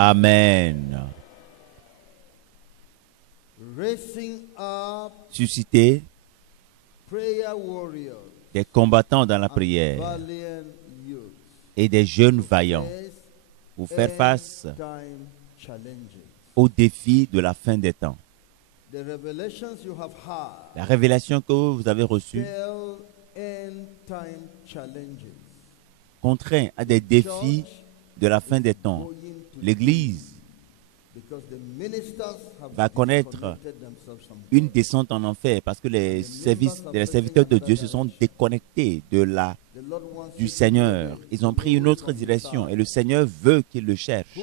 Amen. Susciter des combattants dans la prière et des jeunes vaillants pour faire face aux défis de la fin des temps. La révélation que vous avez reçue contraint à des défis de la fin des temps. L'Église va connaître une descente en enfer parce que les serviteurs de Dieu se sont déconnectés du Seigneur. Ils ont pris une autre direction et le Seigneur veut qu'ils le cherchent.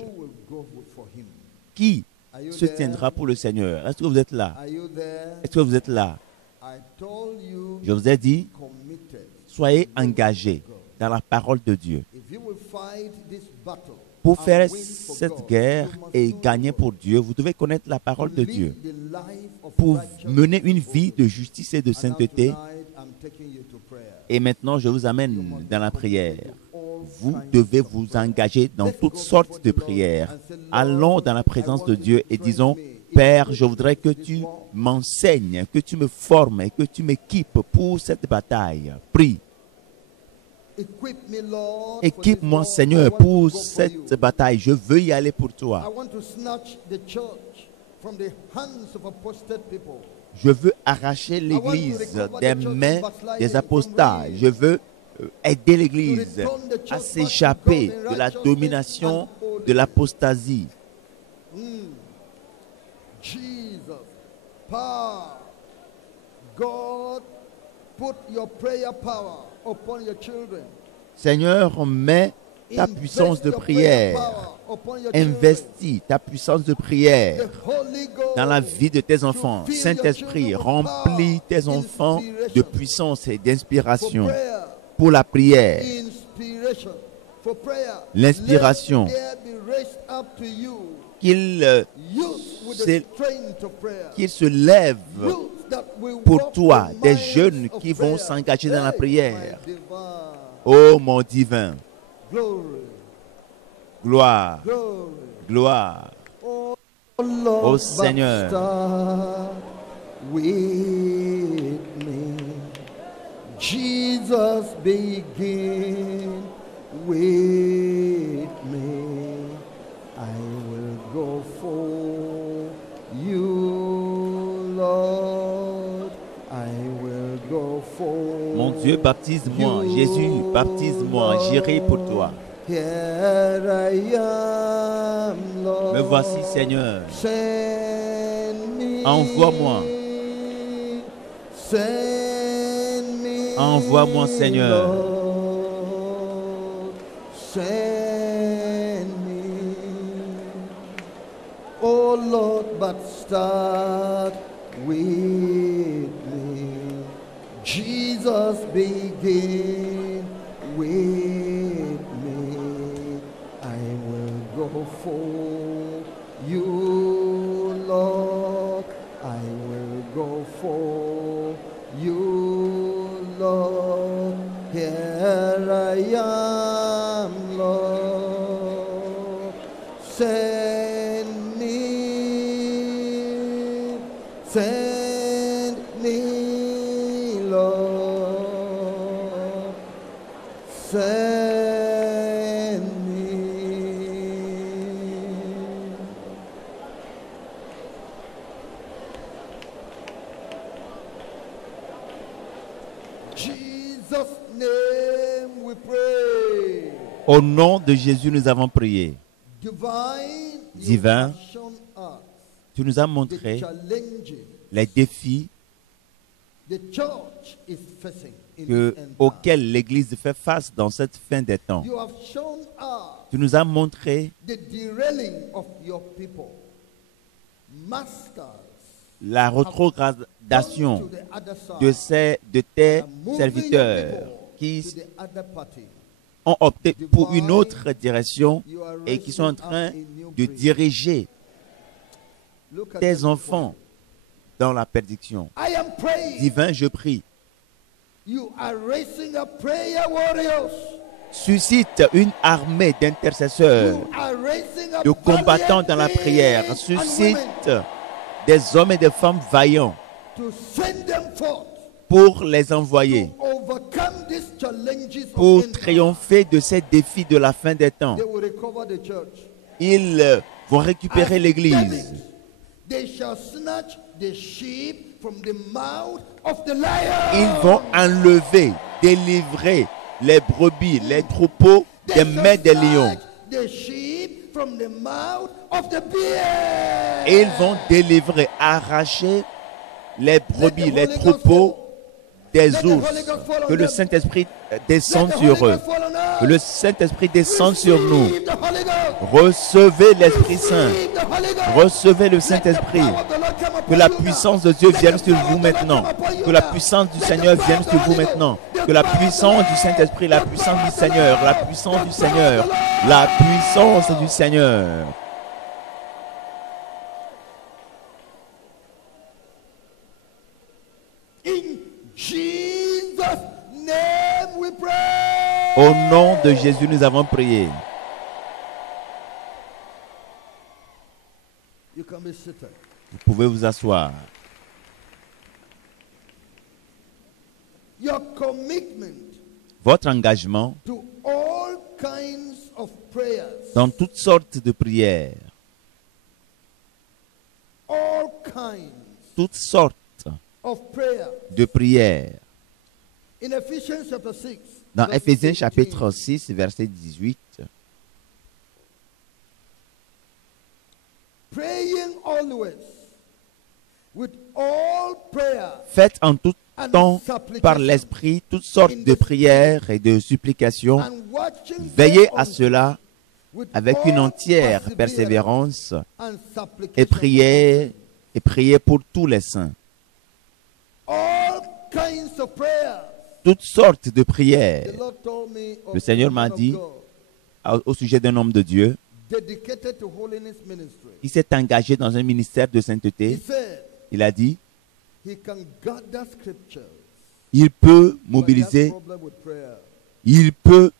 Qui se tiendra pour le Seigneur? Est-ce que vous êtes là? Est-ce que vous êtes là? Je vous ai dit, soyez engagés dans la parole de Dieu. Pour faire cette guerre et gagner pour Dieu, vous devez connaître la parole de Dieu. Pour mener une vie de justice et de sainteté. Et maintenant, je vous amène dans la prière. Vous devez vous engager dans toutes sortes de prières. Allons dans la présence de Dieu et disons, Père, je voudrais que tu m'enseignes, que tu me formes et que tu m'équipes pour cette bataille. Prie. Équipe-moi, Seigneur, pour cette bataille. Je veux y aller pour toi. Je veux arracher l'Église des mains des apostats. Je veux aider l'Église à s'échapper de la domination de l'apostasie. Seigneur, mets ta puissance de prière, investis ta puissance de prière dans la vie de tes enfants. Saint-Esprit, remplis tes enfants de puissance et d'inspiration pour la prière. L'inspiration, qu'il se lève pour toi, des jeunes qui vont s'engager dans la prière. Oh mon divin, gloire, gloire. Oh Seigneur, Jesus, begin with me. I will go for you, Lord. I will go for mon Dieu, baptise-moi. Jésus, baptise-moi. J'irai pour toi. Here I am, Lord. Me voici, Seigneur. Send me. Envoie-moi. Send me. Envoie-moi, Seigneur. Lord. Send me. Oh Lord, but start with me. Jesus, begin with me. I will go for you, Lord. I will go for you, Lord. Here I am, Lord. Send me. Send me, Lord. Send me. Jesus' name we pray. Au nom de Jésus, nous avons prié. Divine, Divin, you have shown us tu nous as the montré challenges les défis the church is facing in que, this end time. auxquels l'Église fait face dans cette fin des temps. You have shown us Tu nous as montré the derailing of your people. Masters la rétrogradation gone to the other side de tes and moving serviteurs your people qui to the other party. ont opté pour une autre direction et qui sont en train de diriger Look at tes them enfants dans la perdition. I am praying. Divin, je prie. You are raising up prayer warriors. Suscite une armée d'intercesseurs, You are raising up de combattants dans la valiant prière. men and Suscite women des hommes et des femmes vaillants to send them forth pour les envoyer, to overcome these challenges pour of end time. triompher de ces défis de la fin des temps. They will recover the church. Ils vont récupérer As l'Église. David, they shall snatch the sheep from the mouth of the lion. Ils vont enlever, délivrer les brebis, les troupeaux They des shall mains des lions. snatch the sheep from the mouth of the bear. Et ils vont délivrer, arracher les brebis, les troupeaux des ours. Que le Saint-Esprit descende sur eux. Que le Saint-Esprit descende sur nous. Recevez l'Esprit Saint. Recevez le Saint-Esprit. Que la puissance de Dieu vienne sur vous maintenant. Que la puissance du Seigneur vienne sur vous maintenant. Que la puissance du Saint-Esprit, la puissance du Seigneur, la puissance du Seigneur, la puissance du Seigneur. In Jesus' name we pray. Au nom de Jésus, nous avons prié. You can be seated. Vous pouvez vous asseoir. Your commitment Votre engagement to all kinds of prayers, dans toutes sortes de prières, all kinds toutes sortes of prayers. de prières. In Ephesians chapter 6, Dans verse Éphésiens 18, chapitre 6, verset 18, praying always with all prayer faites en tout and temps par supplication l'Esprit toutes sortes de prières et de supplications. and watching Veillez à thereunto cela with avec une all entière perseverance persévérance and et supplication. priez pour tous les saints. All kinds of prayers. Toutes sortes de prières. The Lord told me of Le Seigneur a m'a man of dit God au sujet d'un homme de Dieu dedicated to holiness ministry. qui s'est engagé dans un ministère de He sainteté. said Il a dit, he can gather scriptures. il peut but he has mobiliser, problem with prayer. il peut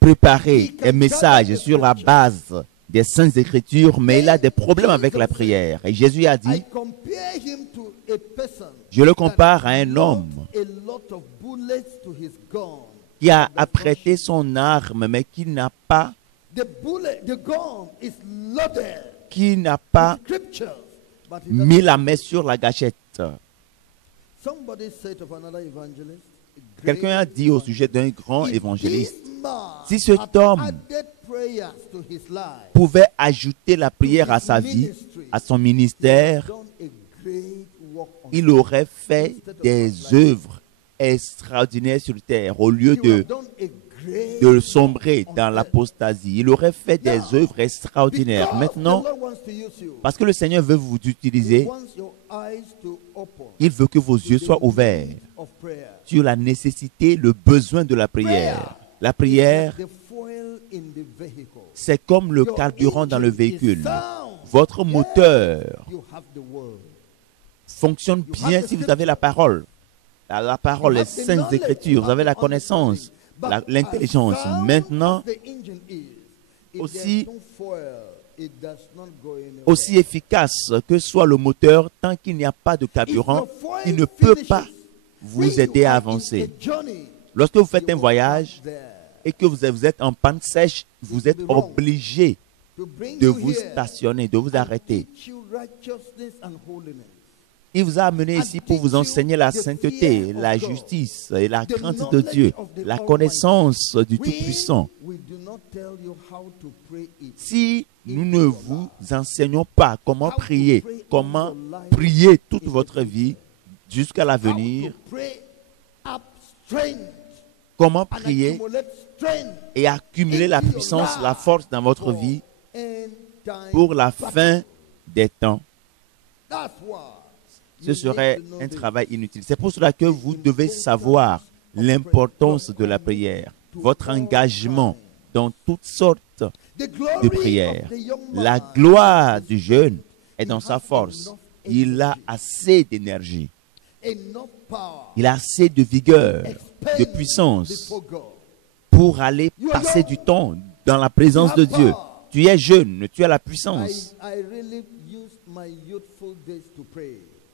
préparer un message sur la base des Saintes Écritures, mais il a des problèmes avec la prière. Et Jésus a I dit, compare him to a person je le compare à un homme a lot of bullets to his gun. qui a apprêté son arme, mais qui n'a pas, The gun is loaded pas with scriptures. But he mis doesn't. la main sur la gâchette. Somebody said of another evangelist, a Quelqu'un a great dit au man, sujet d'un grand if évangéliste, this man si cet had homme added prayers to his life, pouvait ajouter la prière à sa vie, à son ministère, done a great work on il aurait fait des œuvres extraordinaires sur terre au lieu He would have de done a great de sombrer on dans earth. l'apostasie. Il aurait fait des œuvres extraordinaires. Because Maintenant, the Lord wants to use you. parce que le Seigneur veut vous He utiliser, wants your eyes to open il veut que vos to yeux the soient ouverts need of prayer. sur la nécessité, le besoin de la prière. La prière, The fuel in the vehicle. c'est comme le Your carburant dans le engine is véhicule. sound. Votre moteur You have the word. fonctionne bien si vous avez la parole. La parole, les saintes écritures, vous avez la connaissance, l'intelligence. Maintenant, aussi efficace que soit le moteur, tant qu'il n'y a pas de carburant, il ne peut pas vous aider à avancer. Lorsque vous faites un voyage et que vous êtes en panne sèche, vous êtes obligé de vous stationner, de vous arrêter. Il vous a amené ici pour vous enseigner la sainteté, la justice et la crainte de Dieu, la connaissance du Tout-Puissant. Si nous ne vous enseignons pas comment prier toute votre vie jusqu'à l'avenir, comment prier et accumuler la puissance, la force dans votre vie pour la fin des temps, ce serait un travail inutile. C'est pour cela que vous devez savoir l'importance de la prière, votre engagement dans toutes sortes de prières. La gloire du jeune est dans sa force. Il a assez d'énergie. Il a assez de vigueur, de puissance pour aller passer du temps dans la présence de Dieu. Tu es jeune, tu as la puissance.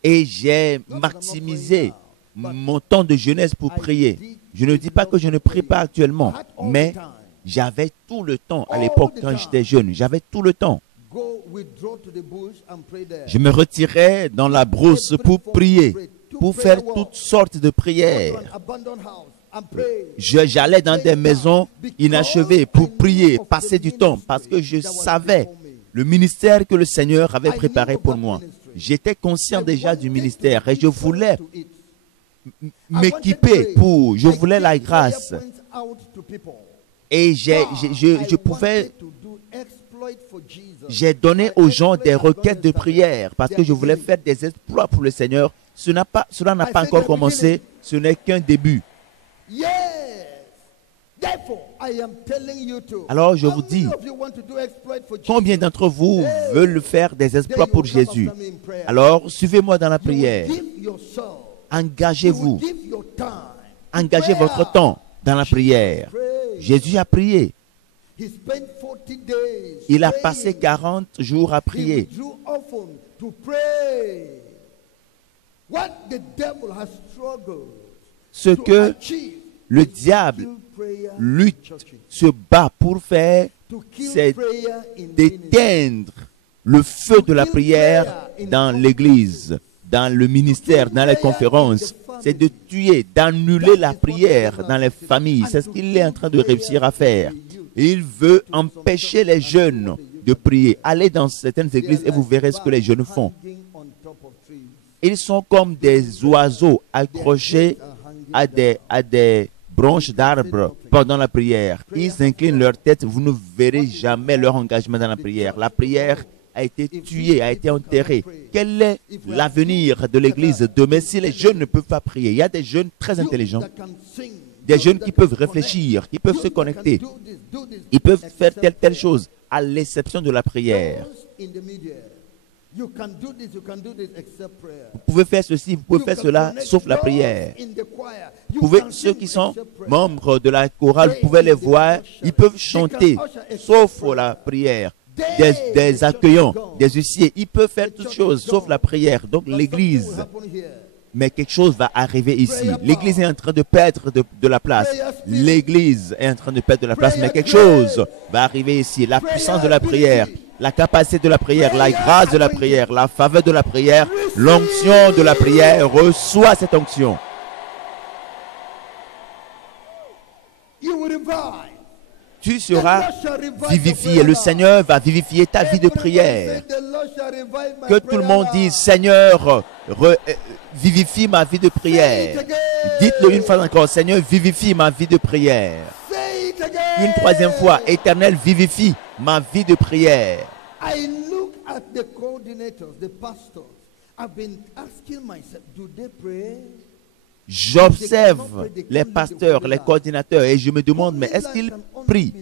Et j'ai maximisé mon temps de jeunesse pour prier. Je ne dis pas que je ne prie pas actuellement, mais j'avais tout le temps à l'époque quand j'étais jeune. J'avais tout le temps. Je me retirais dans la brousse pour prier, pour faire toutes sortes de prières. J'allais dans des maisons inachevées pour prier, passer du temps, parce que je savais le ministère que le Seigneur avait préparé pour moi. J'étais conscient déjà du ministère et je voulais m'équiper je voulais la grâce. Et j'ai donné aux gens des requêtes de prière parce que je voulais faire des exploits pour le Seigneur. Cela n'a pas encore commencé, ce n'est qu'un début. Alors je vous dis, combien d'entre vous veulent faire des exploits pour Jésus? Alors suivez-moi dans la prière. Engagez-vous. Engagez votre temps dans la prière. Jésus a prié. Il a passé 40 jours à prier. Ce que le diable lutte, se bat pour faire, c'est d'éteindre le feu de la prière dans l'église, dans le ministère, dans les conférences. C'est de tuer, d'annuler la prière dans les familles. C'est ce qu'il est en train de réussir à faire. Il veut empêcher les jeunes de prier. Allez dans certaines églises et vous verrez ce que les jeunes font. Ils sont comme des oiseaux accrochés à des branches d'arbres pendant la prière. Ils inclinent leur tête, vous ne verrez jamais leur engagement dans la prière. La prière a été tuée, a été enterrée. Quel est l'avenir de l'église demain si les jeunes ne peuvent pas prier? Il y a des jeunes très intelligents, des jeunes qui peuvent réfléchir, qui peuvent se connecter. Ils peuvent faire telle chose, à l'exception de la prière. Vous pouvez faire ceci, vous pouvez faire cela, sauf la prière. Ceux qui sont membres de la chorale, vous pouvez les voir, ils peuvent chanter, sauf la prière. Des accueillants, des huissiers, ils peuvent faire toutes choses, sauf la prière. Donc l'église, mais quelque chose va arriver ici. L'église est en train de perdre de la place. L'église est en train de perdre de la place, mais quelque chose va arriver ici. La puissance de la prière, la capacité de la prière, la grâce de la prière, la faveur de la prière, l'onction de la prière. Reçois cette onction. Tu seras vivifié. Le Seigneur va vivifier ta vie de prière. Que tout le monde dise, Seigneur, vivifie ma vie de prière. Dites-le une fois encore, Seigneur, vivifie ma vie de prière. Une troisième fois, Éternel, vivifie ma vie de prière. J'observe les pasteurs, les coordinateurs et je me demande, mais est-ce qu'ils prient?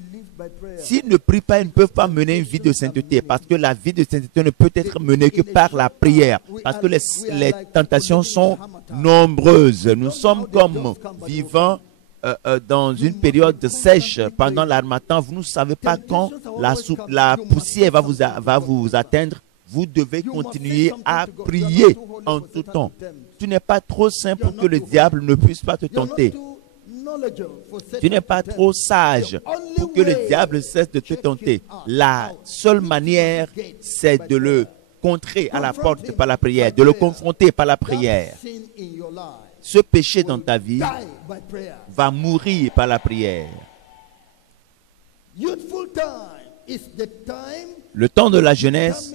S'ils ne prient pas, ils ne peuvent pas mener une vie de sainteté parce que la vie de sainteté ne peut être menée que par la prière parce que les tentations sont nombreuses. Nous sommes comme vivant dans une période sèche pendant l'harmattan. Vous ne savez pas quand la poussière va vous atteindre. Vous devez continuer à prier en tout temps. Tu n'es pas trop saint pour que le diable ne puisse pas te tenter. Tu n'es pas trop sage pour que le diable cesse de te tenter. La seule manière, c'est de le contrer à la porte par la prière, de le confronter par la prière. Ce péché dans ta vie va mourir par la prière. Le temps de la jeunesse,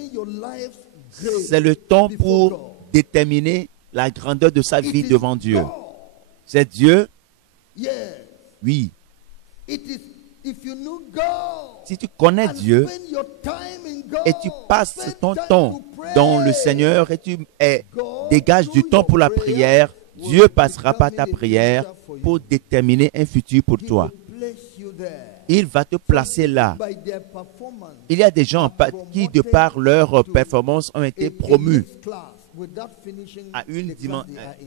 c'est le temps pour déterminer la grandeur de sa vie devant Dieu. C'est Dieu. Oui. Si tu connais Dieu et tu passes ton temps dans le Seigneur et tu dégages du temps pour la prière, Dieu passera par ta prière pour déterminer un futur pour toi. Il va te placer là. Il y a des gens qui, de par leur performance, ont été promus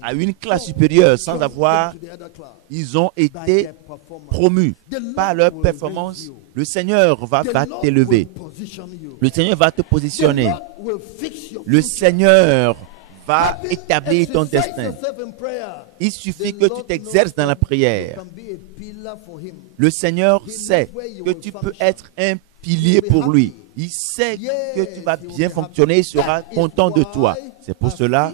à une classe supérieure sans avoir, ils ont été promus par leur performance. Le Seigneur va t'élever. Le Seigneur va te positionner. Le Seigneur va établir ton destin. Il suffit que tu t'exerces dans la prière. Le Seigneur sait que tu peux être un pilier pour lui. Il sait que tu vas bien fonctionner, il sera content de toi. C'est pour cela,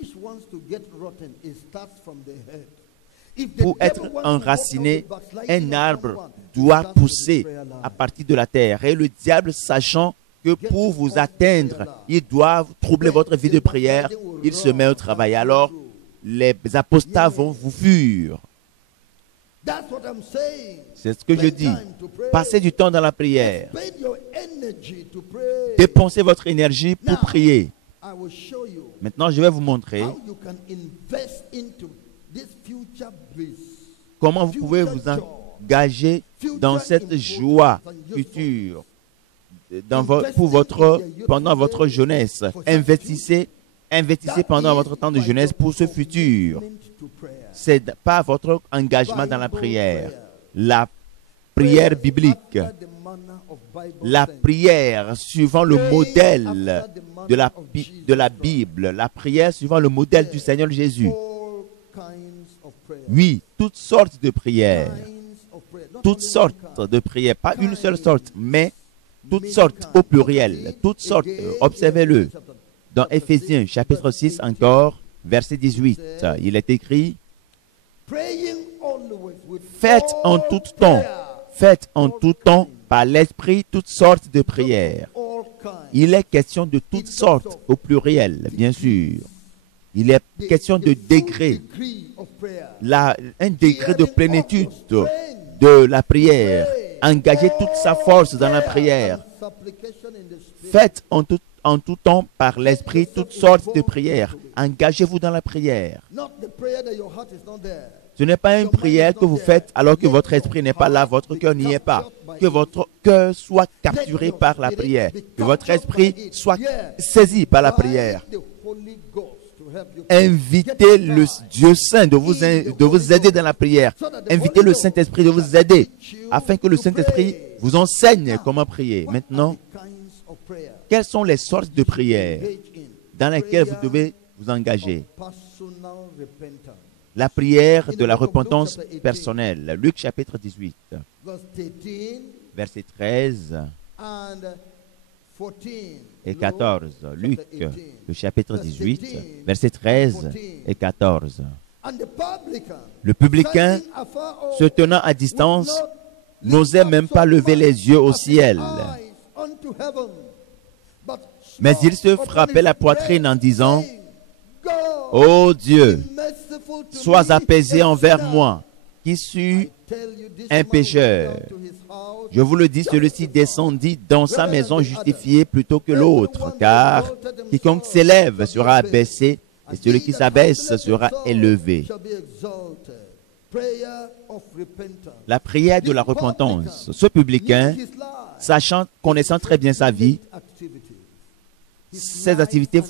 pour être enraciné, un arbre doit pousser à partir de la terre. Et le diable, sachant que pour vous atteindre, il doit troubler votre vie de prière, il se met au travail. Alors, les apostats vont vous fuir. C'est ce que je dis. Passez du temps dans la prière. Dépensez votre énergie pour prier. Maintenant, je vais vous montrer comment vous pouvez vous engager dans cette joie future pendant votre jeunesse. Investissez pendant votre temps de jeunesse pour ce futur. C'est pas votre engagement dans la prière. La prière biblique. La prière suivant le modèle de la Bible. La prière suivant le modèle du Seigneur Jésus. Oui, toutes sortes de prières. Toutes sortes de prières. Pas une seule sorte, mais toutes sortes au pluriel. Toutes sortes. Observez-le. Dans Éphésiens chapitre 6 encore, verset 18, il est écrit: faites en tout temps par l'Esprit toutes sortes de prières. Il est question de toutes sortes au pluriel, bien sûr. Il est question de degré, un degré de plénitude de la prière. Engagez toute sa force dans la prière. Faites en tout temps par l'Esprit toutes sortes de prières. Engagez-vous dans la prière. Ce n'est pas une prière que vous faites alors que votre esprit n'est pas là, votre cœur n'y est pas. Que votre cœur soit capturé par la prière. Que votre esprit soit saisi par la prière. Invitez le Dieu Saint de vous aider dans la prière. Invitez le Saint-Esprit de vous aider afin que le Saint-Esprit vous enseigne comment prier. Maintenant, quelles sont les sortes de prières dans lesquelles vous devez vous engager? La prière de la repentance personnelle. Luc chapitre 18, verset 13 et 14. Luc, le chapitre 18, verset 13 et 14. Le publicain, se tenant à distance, n'osait même pas lever les yeux au ciel. Mais il se frappait la poitrine en disant: ô Dieu, sois apaisé envers moi, qui suis un pécheur. Je vous le dis, celui-ci descendit dans sa maison justifié plutôt que l'autre, car quiconque s'élève sera abaissé, et celui qui s'abaisse sera élevé. La prière de la repentance. Ce publicain, connaissant très bien sa vie, ses activités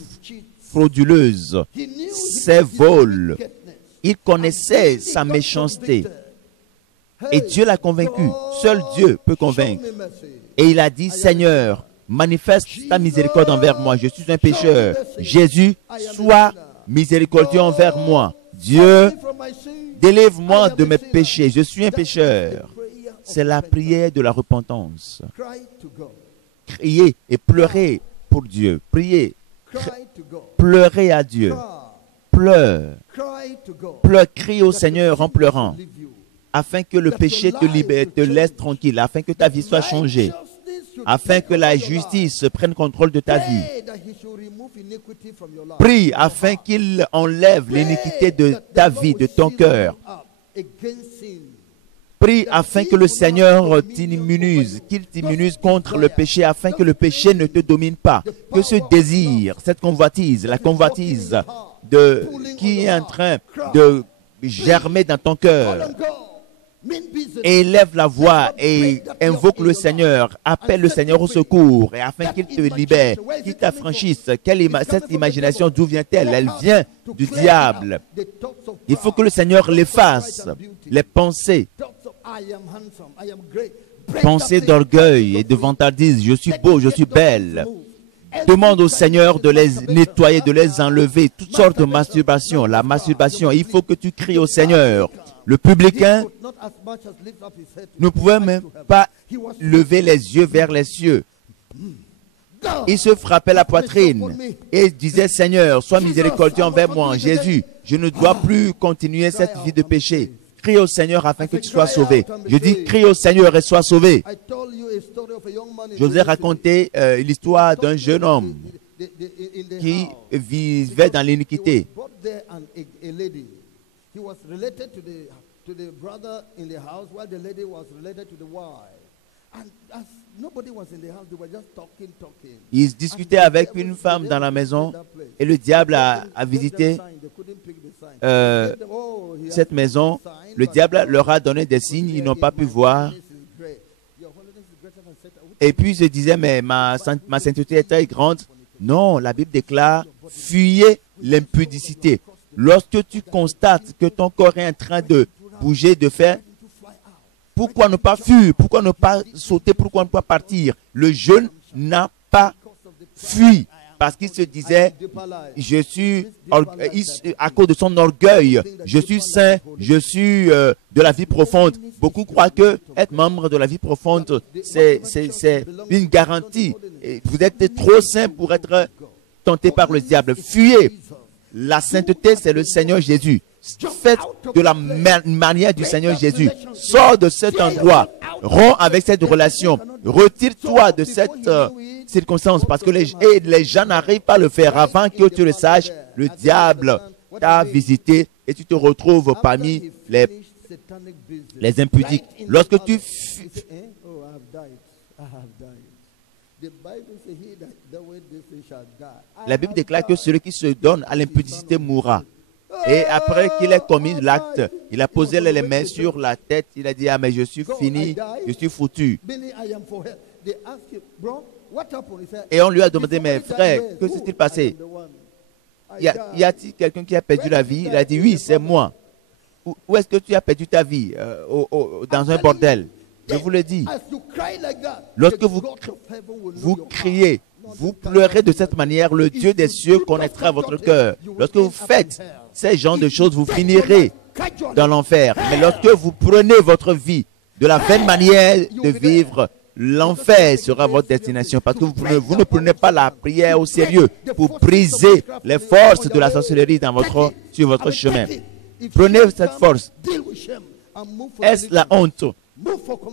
frauduleuses, ses vols, il connaissait sa méchanceté. Et Dieu l'a convaincu. Seul Dieu peut convaincre. Et il a dit: Seigneur, manifeste ta miséricorde envers moi. Je suis un pécheur. Jésus, sois miséricordieux envers moi. Dieu, délivre-moi de mes péchés. Je suis un pécheur. C'est la prière de la repentance. Criez et pleurez pour Dieu. Priez. Pleurez à Dieu. Pleure. Pleure, crie au Seigneur en pleurant, afin que le péché te libère, te laisse tranquille, afin que ta vie soit changée, afin que la justice prenne contrôle de ta vie. Prie afin qu'il enlève l'iniquité de ta vie, de ton cœur. Prie afin que le Seigneur t'immunise, qu'il t'immunise contre le péché, afin que le péché ne te domine pas. Que ce désir, cette convoitise, la convoitise qui est en train de germer dans ton cœur, et élève la voix et invoque le Seigneur, appelle le Seigneur au secours et afin qu'il te libère, qu'il t'affranchisse. Cette imagination, d'où vient-elle? Elle vient du diable. Il faut que le Seigneur l'efface. Les pensées d'orgueil et de vantardise, je suis beau, je suis belle. Demande au Seigneur de les nettoyer, de les enlever, toutes sortes de masturbation. La masturbation, il faut que tu cries au Seigneur. Le publicain ne pouvait même pas lever les yeux vers les cieux. Il se frappait la poitrine et disait, Seigneur, sois miséricordieux envers moi. Jésus, je ne dois plus continuer cette vie de péché. Crie au Seigneur afin que tu sois sauvé. Je dis, crie au Seigneur et sois sauvé. Je vous ai raconté l'histoire d'un jeune homme qui vivait dans l'iniquité. Il discutait avec une femme dans la maison et le diable a visité cette maison. Le diable leur a donné des signes, ils n'ont pas pu voir. Et puis il se disait, mais ma sainteté est très grande. Non, la Bible déclare, fuyez l'impudicité. Lorsque tu constates que ton corps est en train de bouger, de faire, pourquoi ne pas fuir? Pourquoi ne pas sauter? Pourquoi ne pas partir? Le jeune n'a pas fui parce qu'il se disait, je suis, à cause de son orgueil, je suis saint, je suis de la vie profonde. Beaucoup croient que être membre de la vie profonde, c'est une garantie. Et vous êtes trop saint pour être tenté par le diable. Fuyez. La sainteté, c'est le Seigneur Jésus. Faites de la manière du Seigneur Jésus. Sors de cet endroit. Romps avec cette relation. Retire-toi de cette circonstance parce que les gens n'arrivent pas à le faire. Avant que tu le saches, le diable t'a visité et tu te retrouves parmi les impudiques. Lorsque tu... La Bible déclare que celui qui se donne à l'impudicité mourra. Et après qu'il ait commis l'acte, il a posé les mains sur la tête. Il a dit, ah mais je suis fini, je suis foutu. Et on lui a demandé, mais frère, que s'est-il passé? Y a-t-il quelqu'un qui a perdu la vie? Il a dit, oui, c'est moi. Où est-ce que tu as perdu ta vie? Dans un bordel. Je vous le dis. Lorsque vous criez, vous pleurez de cette manière, le Dieu des cieux connaîtra votre cœur. Lorsque vous faites ces genres de choses, vous finirez dans l'enfer. Mais lorsque vous prenez votre vie de la vaine manière de vivre, l'enfer sera votre destination. Parce que vous ne prenez pas la prière au sérieux pour briser les forces de la sorcellerie sur votre chemin. Prenez cette force. Est-ce la honte?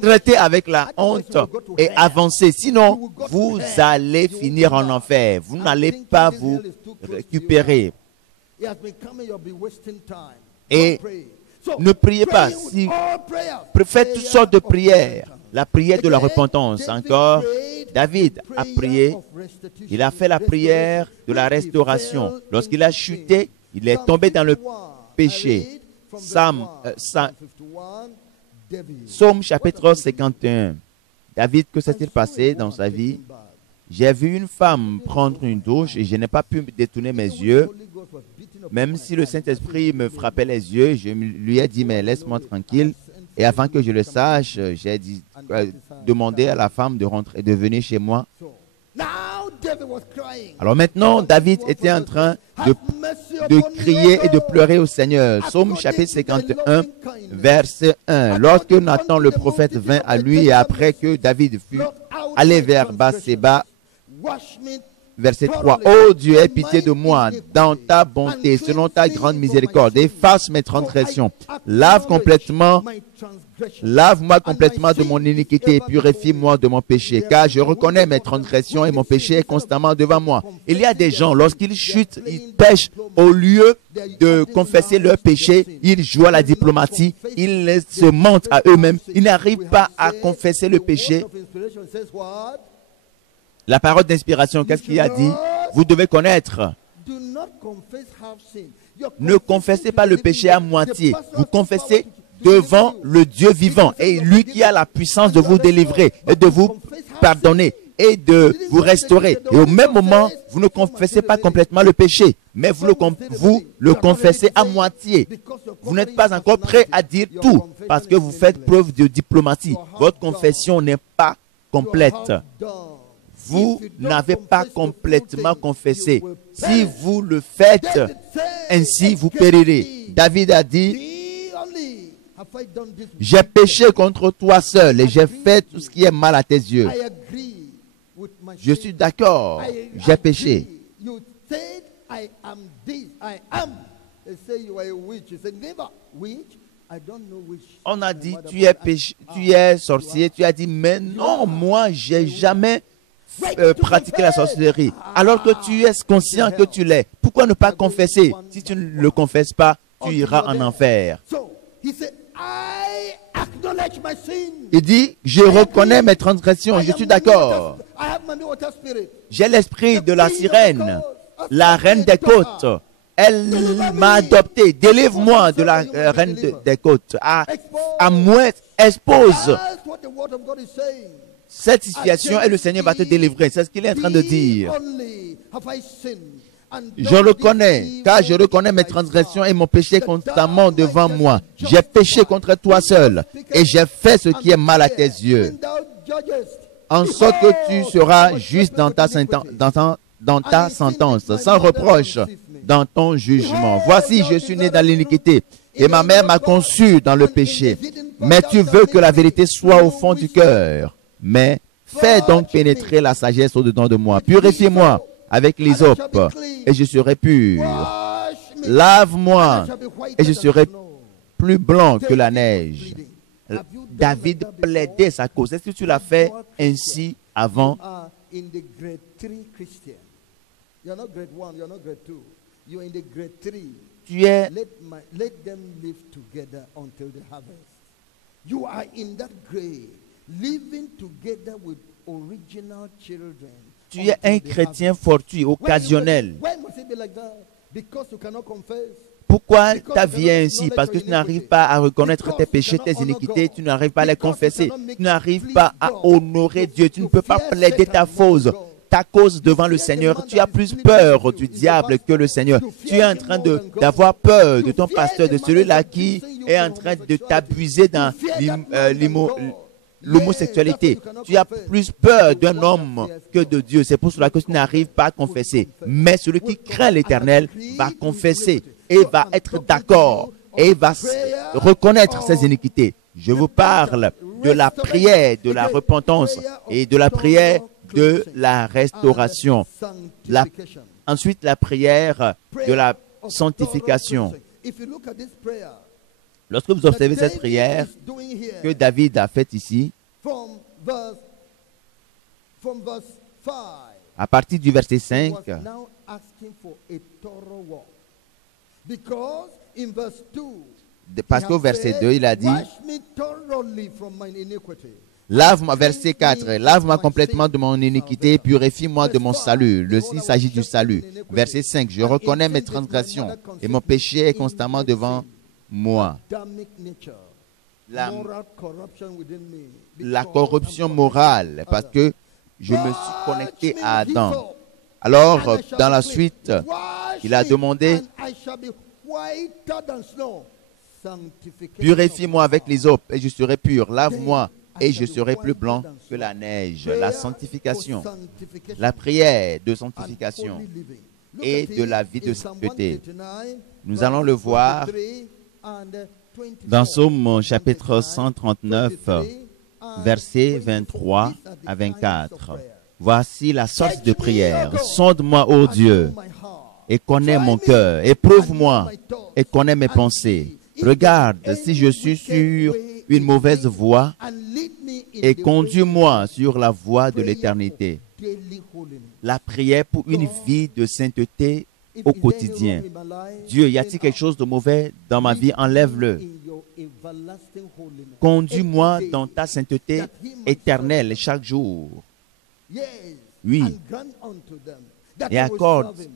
Traitez avec la honte et avancez. Sinon, vous allez finir en enfer. Vous n'allez pas vous récupérer. Et ne priez pas. Faites toutes sortes de prières. La prière de la repentance. Encore, David a prié. Il a fait la prière de la restauration. Lorsqu'il a chuté, il est tombé dans le péché. Psaume chapitre 51. David, que s'est-il passé dans sa vie? J'ai vu une femme prendre une douche et je n'ai pas pu détourner mes yeux. Même si le Saint-Esprit me frappait les yeux, je lui ai dit, mais laisse-moi tranquille. Et avant que je le sache, j'ai demandé à la femme de rentrer, de venir chez moi. Alors maintenant, David était en train de crier et de pleurer au Seigneur. Psaume chapitre 51, verset 1. Lorsque Nathan le prophète vint à lui et après que David fut allé vers Bathséba, verset 3. Ô Dieu, aie pitié de moi dans ta bonté, selon ta grande miséricorde. Efface mes transgressions. Lave-moi complètement de mon iniquité et purifie-moi de mon péché, car je reconnais mes transgressions et mon péché est constamment devant moi. Il y a des gens, lorsqu'ils chutent, ils pêchent, au lieu de confesser leur péché, ils jouent à la diplomatie, ils se mentent à eux-mêmes, ils n'arrivent pas à confesser le péché. La parole d'inspiration, qu'est-ce qu'il a dit? Vous devez connaître. Ne confessez pas le péché à moitié. Vous confessez devant le Dieu vivant et lui qui a la puissance de vous délivrer et de vous pardonner et de vous restaurer. Et au même moment, vous ne confessez pas complètement le péché, mais vous le confessez à moitié. Vous n'êtes pas encore prêt à dire tout parce que vous faites preuve de diplomatie. Votre confession n'est pas complète. Vous n'avez pas complètement confessé. Si vous le faites, ainsi vous périrez. David a dit, j'ai péché contre toi seul et j'ai fait tout ce qui est mal à tes yeux. Je suis d'accord, j'ai péché. On a dit, tu es sorcier, tu as dit, mais non, moi, j'ai jamais pratiqué la sorcellerie. Alors que tu es conscient que tu l'es. Pourquoi ne pas confesser? Si tu ne le confesses pas, tu iras en enfer. Il dit, je reconnais mes transgressions, je suis d'accord. J'ai l'esprit de la sirène, la reine des côtes. Elle m'a adopté. Délivre-moi de la reine des côtes. À moi, expose cette situation et le Seigneur va te délivrer. C'est ce qu'il est en train de dire. Je reconnais, car je reconnais mes transgressions et mon péché constamment devant moi. J'ai péché contre toi seul et j'ai fait ce qui est mal à tes yeux. En sorte que tu seras juste dans ta sentence, sans reproche dans ton jugement. Voici, je suis né dans l'iniquité et ma mère m'a conçu dans le péché. Mais tu veux que la vérité soit au fond du cœur. Mais fais donc pénétrer la sagesse au-dedans de moi. Purifie-moi avec l'hysope et je serai pur. Lave-moi et je serai plus blanc que la neige. David plaidait sa cause. Est-ce que tu l'as fait ainsi avant? Tu es tu es un chrétien fortuit, occasionnel. Pourquoi ta vie est ainsi? Parce que tu n'arrives pas à reconnaître tes péchés, tes iniquités, tu n'arrives pas à les confesser, tu n'arrives pas à honorer Dieu, tu ne peux pas plaider ta cause devant le Seigneur. Tu as plus peur du diable que le Seigneur. Tu es en train d'avoir peur de ton pasteur, de celui-là qui est en train de t'abuser dans l'homosexualité. Tu as plus peur d'un homme que de Dieu. C'est pour cela que tu n'arrives pas à confesser. Mais celui qui craint l'Éternel va confesser et va être d'accord et va reconnaître ses iniquités. Je vous parle de la prière, de la repentance et de la prière de la restauration. Ensuite, la prière de la sanctification. Lorsque vous observez cette prière que David a faite ici, à partir du verset 5, parce qu'au verset 2, il a dit, lave-moi, verset 4, lave-moi complètement de mon iniquité et purifie-moi de mon salut. Il s'agit du salut. Verset 5, je reconnais mes transgressions et mon péché est constamment devant moi. La corruption morale, parce que je me suis connecté à Adam. Alors, dans la suite, il a demandé, purifie-moi avec l'hysope et je serai pur. Lave-moi et je serai plus blanc que la neige. La sanctification, la prière de sanctification et de la vie de sainteté. Nous allons le voir dans Psaume chapitre 139, versets 23 à 24. Voici la sorte de prière. Sonde-moi, ô Dieu, et connais mon cœur. Éprouve-moi et connais mes pensées. Regarde si je suis sur une mauvaise voie et conduis-moi sur la voie de l'éternité. La prière pour une vie de sainteté au quotidien. Dieu, y a-t-il quelque chose de mauvais dans ma vie? Enlève-le. Conduis-moi dans ta sainteté éternelle chaque jour. Oui. Et accorde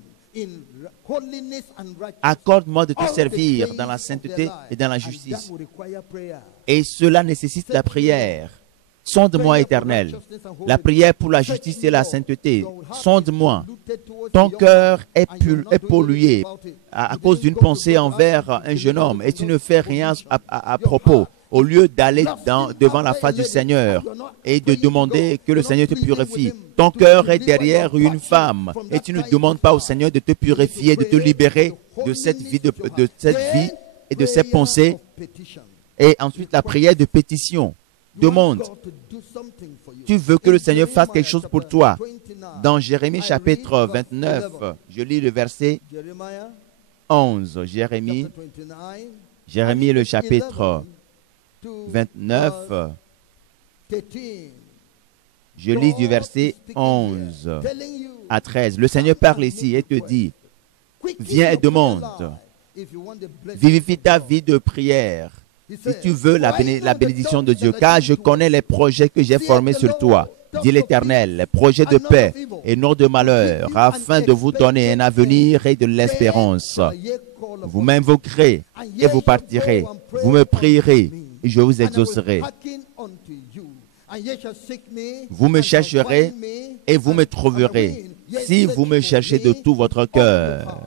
Accorde-moi de te servir dans la sainteté et dans la justice. Et cela nécessite la prière. Sonde-moi, Éternel. La prière pour la justice et la sainteté. Sonde-moi. Ton cœur est pollué à cause d'une pensée envers un jeune homme et tu ne fais rien à propos. Au lieu d'aller devant la face du Seigneur et de demander que le Seigneur te purifie. Ton cœur est derrière une femme et tu ne demandes pas au Seigneur de te purifier, de te libérer de cette vie, et de ces pensées. Et ensuite, la prière de pétition. Demande. Tu veux que le Seigneur fasse quelque chose pour toi. Dans Jérémie chapitre 29, je lis le verset 11. Jérémie le chapitre 29, je lis du verset 11 à 13. Le Seigneur parle ici et te dit, viens et demande, vivifie ta vie de prière, si tu veux la bénédiction de Dieu, car je connais les projets que j'ai formés sur toi, dit l'Éternel, les projets de paix et non de malheur, afin de vous donner un avenir et de l'espérance. Vous m'invoquerez et vous partirez, vous me prierez et je vous exaucerai. Vous me chercherez et vous me trouverez, si vous me cherchez de tout votre cœur.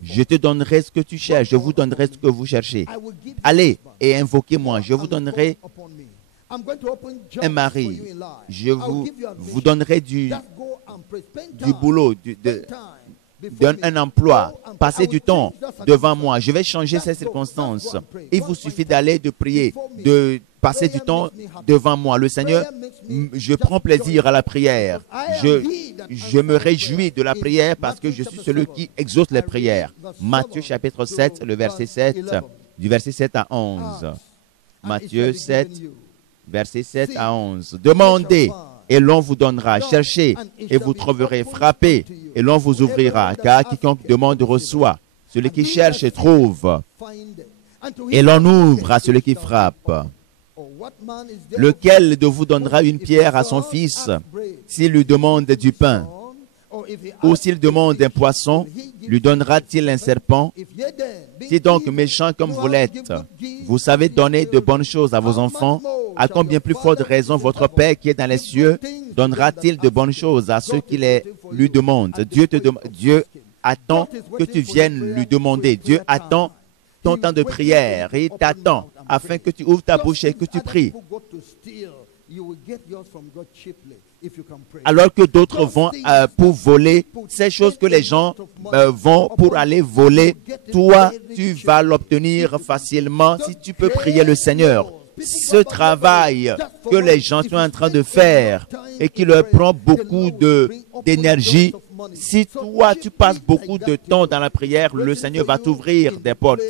Je te donnerai ce que tu cherches, je vous donnerai ce que vous cherchez. Allez et invoquez-moi, je vous donnerai un mari, je vous donnerai du boulot, un emploi, passez du temps devant moi. Je vais changer ces circonstances. Il vous suffit d'aller de prier, de passer du temps devant moi. Le Seigneur, je prends plaisir à la prière. Je me réjouis de la prière parce que je suis celui qui exauce les prières. Matthieu chapitre 7, le verset 7, du verset 7 à 11. Matthieu 7, verset 7 à 11. Demandez et l'on vous donnera. Cherchez et vous trouverez. Frappez et l'on vous ouvrira. Car quiconque demande reçoit. Celui qui cherche trouve. Et l'on ouvre à celui qui frappe. Lequel de vous donnera une pierre à son fils s'il lui demande du pain? Ou s'il demande un poisson, lui donnera-t-il un serpent? Si donc méchant comme vous l'êtes, vous savez donner de bonnes choses à vos enfants, à combien plus forte raison votre Père qui est dans les cieux donnera-t-il de bonnes choses à ceux qui lui demandent? Dieu attend que tu viennes lui demander. Dieu attend ton temps de prière et il t'attend afin que tu ouvres ta bouche et que tu pries. Alors que d'autres vont pour voler, ces choses que les gens vont pour aller voler, toi, tu vas l'obtenir facilement si tu peux prier le Seigneur. Ce travail que les gens sont en train de faire et qui leur prend beaucoup d'énergie, si toi, tu passes beaucoup de temps dans la prière, le Seigneur va t'ouvrir des portes.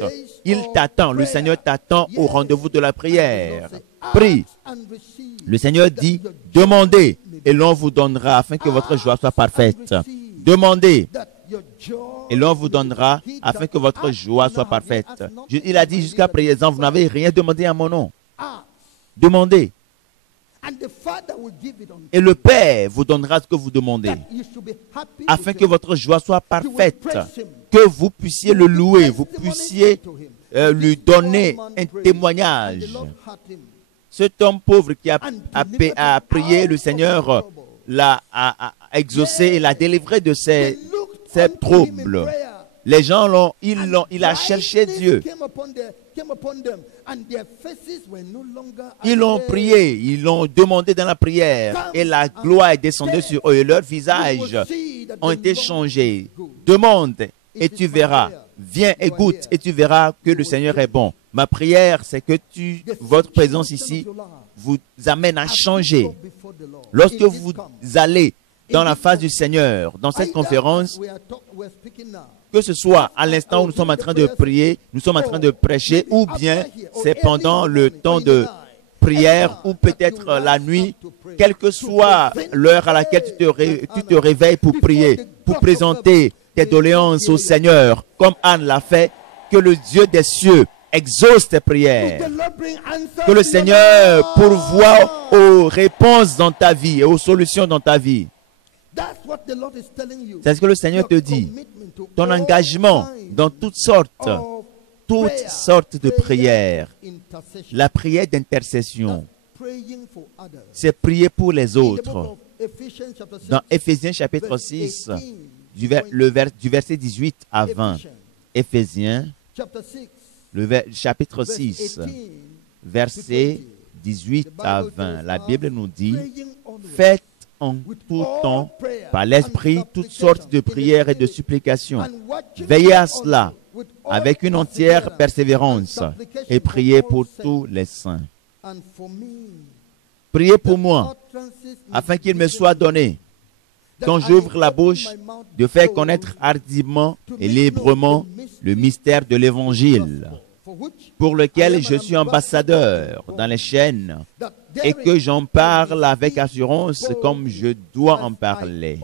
Il t'attend, le Seigneur t'attend au rendez-vous de la prière. Prie. Le Seigneur dit, demandez et l'on vous donnera afin que votre joie soit parfaite. Demandez et l'on vous donnera afin que votre joie soit parfaite. Il a dit jusqu'à présent, vous n'avez rien demandé à mon nom. Demandez. Et le Père vous donnera ce que vous demandez, afin que votre joie soit parfaite, que vous puissiez le louer, vous puissiez lui donner un témoignage. Cet homme pauvre qui a prié, le Seigneur l'a exaucé et l'a délivré de ses troubles. Les gens il a cherché Dieu. Ils l'ont prié, ils l'ont demandé dans la prière et la gloire est descendue sur eux et leurs visages ont été changés. Demande et tu verras. Viens et goûte et tu verras que le Seigneur est bon. Ma prière, c'est que votre présence ici vous amène à changer. Lorsque vous allez dans la face du Seigneur, dans cette conférence, que ce soit à l'instant où nous sommes en train de prier, nous sommes en train de prêcher, ou bien c'est pendant le temps de prière, ou peut-être la nuit, quelle que soit l'heure à laquelle tu te réveilles pour prier, pour présenter tes doléances au Seigneur, comme Anne l'a fait, que le Dieu des cieux exauce tes prières. Que le Seigneur pourvoie aux réponses dans ta vie et aux solutions dans ta vie. That's what the Lord is telling you. C'est ce que le Seigneur te dit. Ton engagement dans toutes sortes de prières. La prière d'intercession, c'est prier pour les autres. Dans Éphésiens chapitre 6, du verset 18 à 20. Éphésiens, chapitre 6, verset 18 à 20. La Bible nous dit, faites en tout temps, par l'Esprit, toutes sortes de prières et de supplications. Veillez à cela avec une entière persévérance et priez pour tous les saints. Priez pour moi, afin qu'il me soit donné, quand j'ouvre la bouche, de faire connaître hardiment et librement le mystère de l'Évangile, pour lequel je suis ambassadeur dans les chaînes, et que j'en parle avec assurance comme je dois en parler.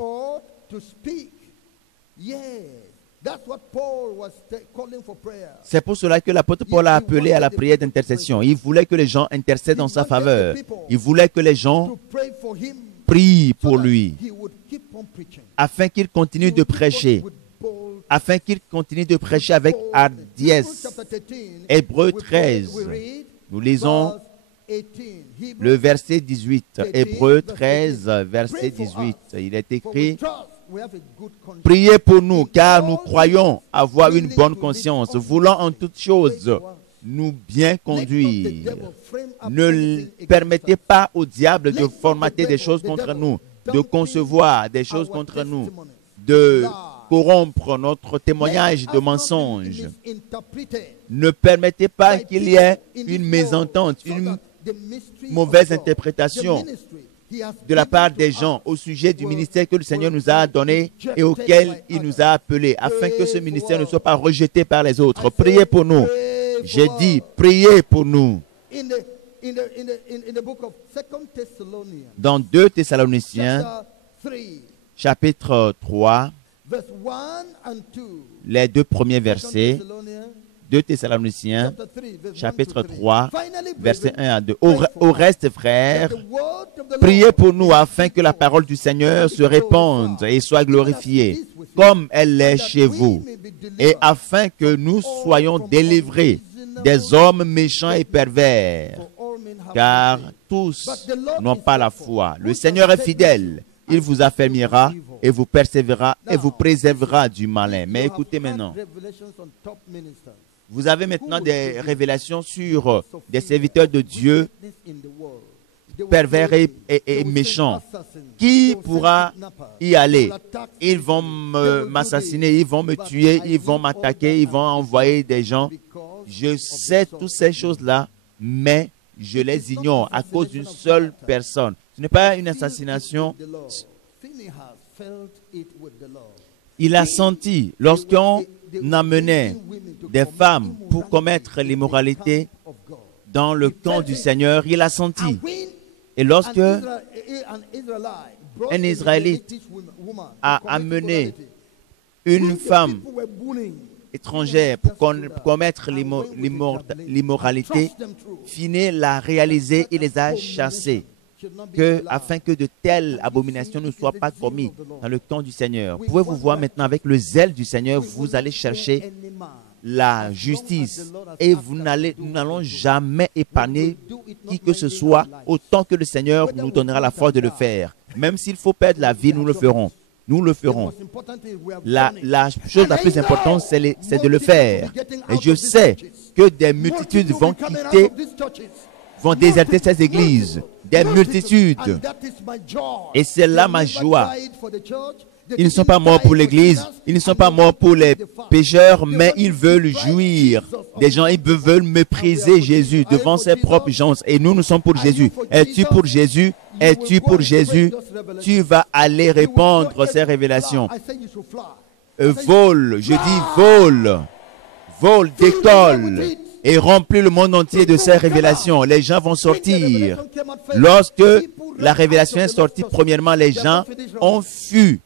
C'est pour cela que l'apôtre Paul a appelé à la prière d'intercession. Il voulait que les gens intercèdent en sa faveur. Il voulait que les gens prient pour lui, afin qu'il continue de prêcher. Afin qu'il continue de prêcher avec hardiesse. Hébreux 13, nous lisons le verset 18. Hébreux 13, verset 18. Il est écrit, « Priez pour nous, car nous croyons avoir une bonne conscience, voulant en toutes choses nous bien conduire. Ne permettez pas au diable de formater des choses contre nous, de concevoir des choses contre nous, de corrompre notre témoignage de mensonges. Ne permettez pas qu'il y ait une mésentente, une mauvaise interprétation de la part des gens au sujet du ministère que le Seigneur nous a donné et auquel il nous a appelés, afin que ce ministère ne soit pas rejeté par les autres. Priez pour nous. J'ai dit, priez pour nous. Dans 2 Thessaloniciens, chapitre 3, les 2 premiers versets, 2 Thessaloniciens, chapitre 3, versets 1 à 2. Au reste, frères, priez pour nous afin que la parole du Seigneur se répande et soit glorifiée, comme elle l'est chez vous, et afin que nous soyons délivrés des hommes méchants et pervers, car tous n'ont pas la foi. Le Seigneur est fidèle. Il vous affermira et vous persévérera et vous préservera du malin. Mais écoutez maintenant. Vous avez maintenant des révélations sur des serviteurs de Dieu pervers et méchants. Qui pourra y aller? Ils vont m'assassiner, ils vont me tuer, ils vont m'attaquer, ils vont envoyer des gens. Je sais toutes ces choses-là, mais je les ignore à cause d'une seule personne. Ce n'est pas une assassination. Il a senti, lorsqu'on amenait des femmes pour commettre l'immoralité dans le camp du Seigneur, il a senti. Et lorsque un Israélite a amené une femme étrangère pour commettre l'immoralité, Phinées l'a réalisé, il les a chassés, afin que de telles abominations ne soient pas commises dans le camp du Seigneur. Pouvez-vous voir maintenant, avec le zèle du Seigneur, vous allez chercher la justice et nous n'allons jamais épargner qui que ce soit autant que le Seigneur nous donnera la force de le faire. Même s'il faut perdre la vie, nous le ferons. Nous le ferons. La chose la plus importante, c'est de le faire. Et je sais que des multitudes vont déserter ces églises. Des multitudes. Et c'est là ma joie. Ils ne sont pas morts pour l'église, ils ne sont pas morts pour les pécheurs, mais ils veulent jouir des gens, ils veulent mépriser Jésus devant ses propres gens. Et nous sommes pour Jésus. Es-tu pour Jésus? Es-tu pour Jésus? Tu vas aller répandre ces révélations. Vole, je dis vole, décolle. Et remplit le monde entier de ces révélations. Les gens vont sortir. Lorsque la révélation est sortie, premièrement, les gens ont fui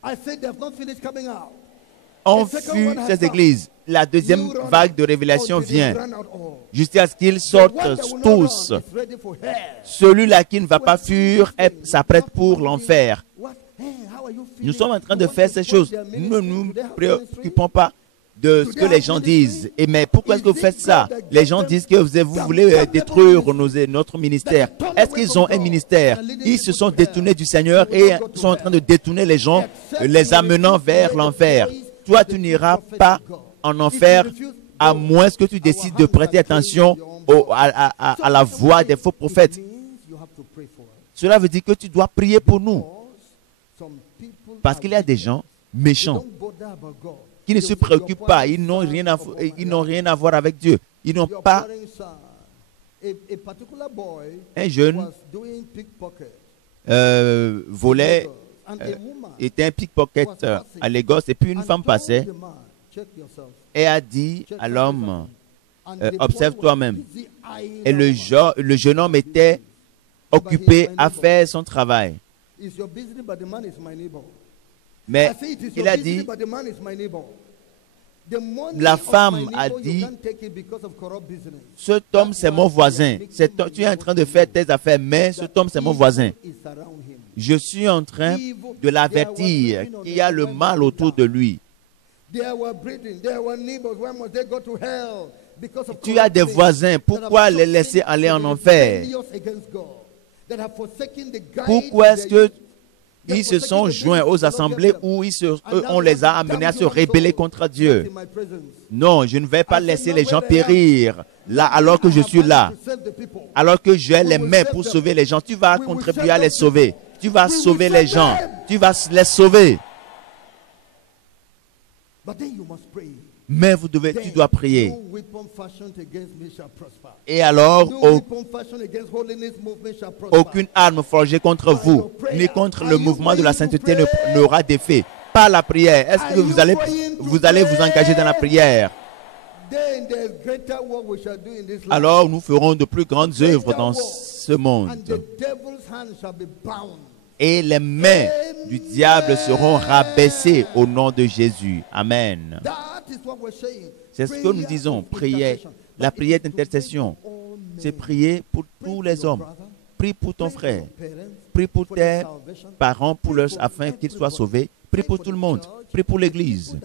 ces églises. La deuxième vague de révélation vient jusqu'à ce qu'ils sortent tous. Celui-là qui ne va pas fuir s'apprête pour l'enfer. Nous sommes en train de faire ces choses. Nous ne nous préoccupons pas de ce que les gens disent. Et mais pourquoi est-ce que vous faites ça? Les gens disent que vous voulez détruire notre ministère. Est-ce qu'ils ont un ministère? Ils se sont détournés du Seigneur et sont en train de détourner les gens, les amenant vers l'enfer. Toi, tu n'iras pas en enfer à moins que tu décides de prêter attention à la voix des faux prophètes. Cela veut dire que tu dois prier pour nous. Parce qu'il y a des gens méchants qui ne se préoccupent pas, ils n'ont rien à voir avec Dieu. Ils n'ont pas... Un jeune volait, était un pickpocket à Lagos, et puis une femme passait et a dit à l'homme, observe toi-même. Et le jeune homme était occupé à faire son travail. Mais il a dit, la femme a dit, cet homme c'est mon voisin. Tu es en train de faire tes affaires, mais cet homme c'est mon voisin. Je suis en train de l'avertir qu'il y a le mal autour de lui. Tu as des voisins, pourquoi les laisser aller en enfer? Pourquoi est-ce que ils se sont joints aux assemblées où on les a amenés à se rebeller contre Dieu? Non, je ne vais pas laisser les gens périr là alors que je suis là. Alors que j'ai les mains pour sauver les gens. Tu vas contribuer à les sauver. Tu vas sauver les gens. Tu vas les sauver. Mais tu dois prier. Et alors, aucune arme forgée contre vous, ni contre le mouvement de la sainteté n'aura d'effet. Pas la prière. Est-ce que vous allez vous engager dans la prière? Alors, nous ferons de plus grandes œuvres dans ce monde. Et les mains du diable seront rabaissées au nom de Jésus. Amen. C'est ce que nous disons, prière. La prière d'intercession, c'est prier pour tous les hommes. Prie pour ton frère. Prie pour tes parents afin qu'ils soient sauvés. Prie pour tout le monde. Prie pour l'église.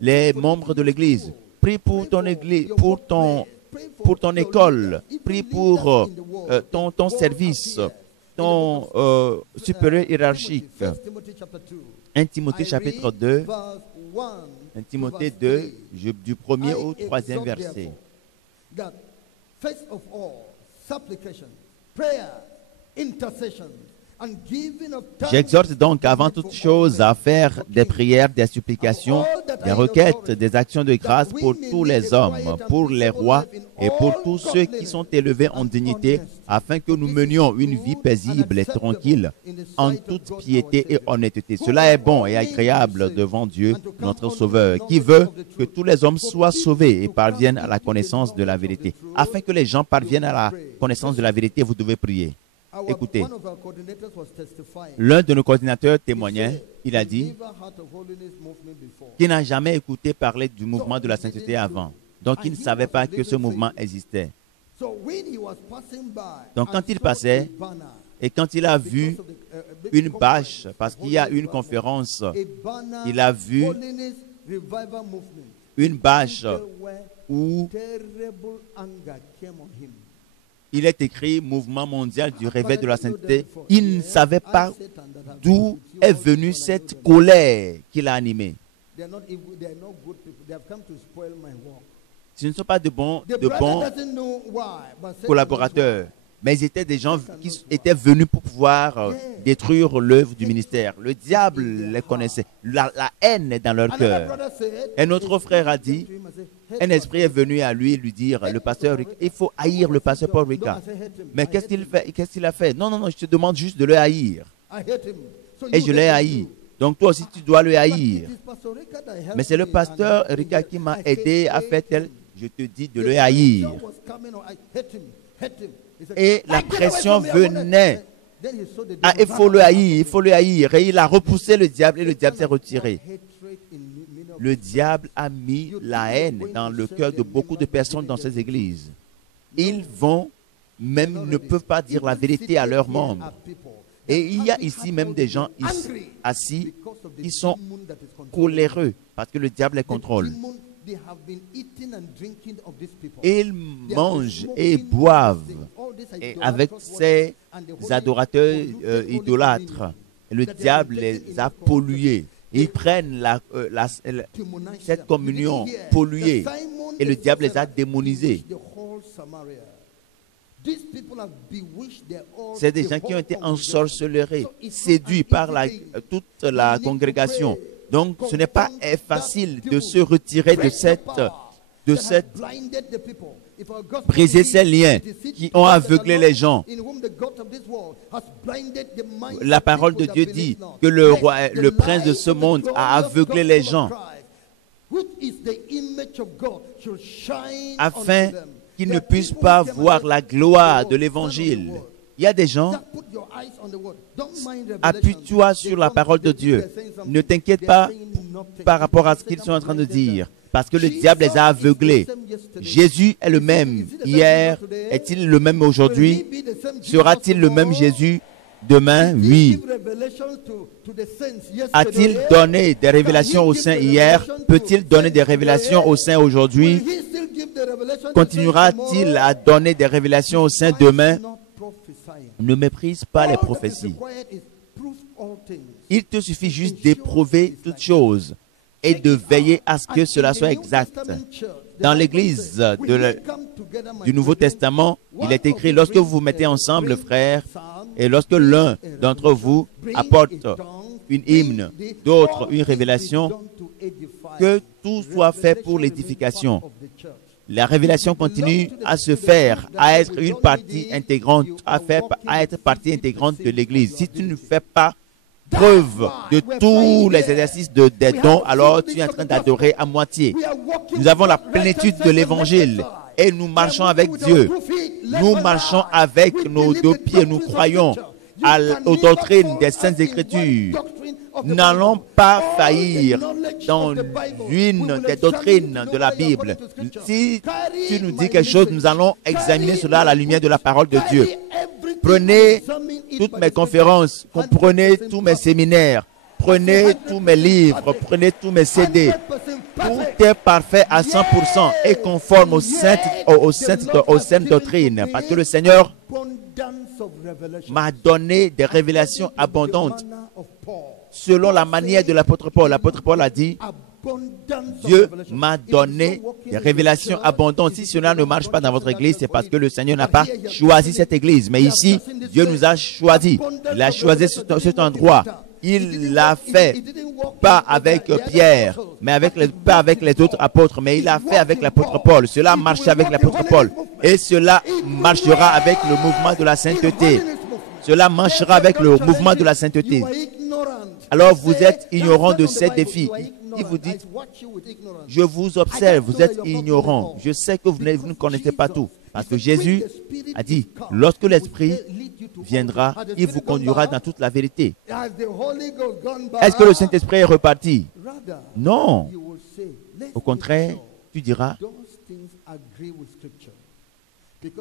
Les membres de l'église. Prie pour ton église, pour ton école. Prie pour ton service, ton supérieur hiérarchique. 1 Timothée chapitre 2. 1 Timothée 2, du 1er au 3e verset. J'exhorte donc avant toute chose à faire des prières, des supplications, des requêtes, des actions de grâce pour tous les hommes, pour les rois et pour tous ceux qui sont élevés en dignité, afin que nous menions une vie paisible et tranquille, en toute piété et honnêteté. Cela est bon et agréable devant Dieu, notre Sauveur, qui veut que tous les hommes soient sauvés et parviennent à la connaissance de la vérité. Afin que les gens parviennent à la connaissance de la vérité, vous devez prier. Écoutez, l'un de nos coordinateurs témoignait, il a dit qu'il n'a jamais écouté parler du mouvement de la sainteté avant. Donc, il ne savait pas que ce mouvement existait. Donc, quand il passait et quand il a vu une bâche, parce qu'il y a une conférence, il a vu une bâche où il est écrit Mouvement mondial du réveil de la sainteté. Il ne savait pas d'où est venue cette colère qu'il a animée. Ce ne sont pas de bons collaborateurs, mais ils étaient des gens qui étaient venus pour pouvoir détruire l'œuvre du ministère. Le diable les connaissait. La haine est dans leur cœur. Un autre frère a dit, un esprit est venu à lui dire, le pasteur, il faut haïr le pasteur Paul Ricard. Mais qu'est-ce qu'il fait? Qu'est-ce qu'il a fait? Non, je te demande juste de le haïr. Et je l'ai haï. Donc toi aussi, tu dois le haïr. Mais c'est le pasteur Ricard qui m'a aidé à faire tel. Je te dis de le haïr. Et la pression venait. Ah, il faut le haïr, il faut le haïr. Et il a repoussé le diable et le diable s'est retiré. Le diable a mis la haine dans le cœur de beaucoup de personnes dans ces églises. Ils ne peuvent pas dire la vérité à leurs membres. Et il y a ici même des gens assis qui sont coléreux parce que le diable les contrôle. Ils mangent et boivent avec ces adorateurs idolâtres. Le diable les a pollués. Ils prennent cette communion polluée et le diable les a démonisés. C'est des gens qui ont été ensorcelés, séduits par toute la congrégation. Donc, ce n'est pas facile de se retirer de cette briser ces liens qui ont aveuglé les gens. La parole de Dieu dit que le prince de ce monde a aveuglé les gens afin qu'ils ne puissent pas voir la gloire de l'évangile. Il y a des gens, appuie-toi sur la parole de Dieu. Ne t'inquiète pas par rapport à ce qu'ils sont en train de dire, parce que le diable les a aveuglés. Jésus est le même hier. Est-il le même aujourd'hui? Sera-t-il le même Jésus demain? Oui. A-t-il donné des révélations aux saints hier? Peut-il donner des révélations aux saints aujourd'hui? Continuera-t-il à donner des révélations aux saints demain? Ne méprise pas les prophéties. Il te suffit juste d'éprouver toutes choses et de veiller à ce que cela soit exact. Dans l'église du Nouveau Testament, il est écrit, lorsque vous vous mettez ensemble, frères, et lorsque l'un d'entre vous apporte une hymne, d'autres une révélation, que tout soit fait pour l'édification. La révélation continue à se faire, à être une partie intégrante, à être partie intégrante de l'église. Si tu ne fais pas preuve de tous les exercices des dons, alors tu es en train d'adorer à moitié. Nous avons la plénitude de l'évangile et nous marchons avec Dieu. Nous marchons avec nos deux pieds, nous croyons aux doctrines des Saintes Écritures. Nous n'allons pas faillir dans l'une des doctrines de la Bible. Si tu nous dis quelque chose, nous allons examiner cela à la lumière de la parole de Dieu. Prenez toutes mes conférences, prenez tous mes séminaires, prenez tous mes livres, prenez tous mes CD. Tout est parfait à 100% et conforme aux saintes doctrines. Parce que le Seigneur m'a donné des révélations abondantes selon la manière de l'apôtre Paul. L'apôtre Paul a dit, Dieu m'a donné des révélations abondantes. Si cela ne marche pas dans votre église, c'est parce que le Seigneur n'a pas choisi cette église. Mais ici, Dieu nous a choisis. Il a choisi cet endroit. Il l'a fait, pas avec Pierre, pas avec les autres apôtres, mais il l'a fait avec l'apôtre Paul. Cela marche avec l'apôtre Paul. Et cela marchera avec le mouvement de la sainteté. Cela marchera avec le mouvement de la sainteté. Alors vous êtes ignorant de ces défis. Il vous dit, je vous observe, vous êtes ignorant. Je sais que vous ne connaissez pas tout. Parce que Jésus a dit, lorsque l'Esprit viendra, il vous conduira dans toute la vérité. Est-ce que le Saint-Esprit est reparti? Non. Au contraire, tu diras,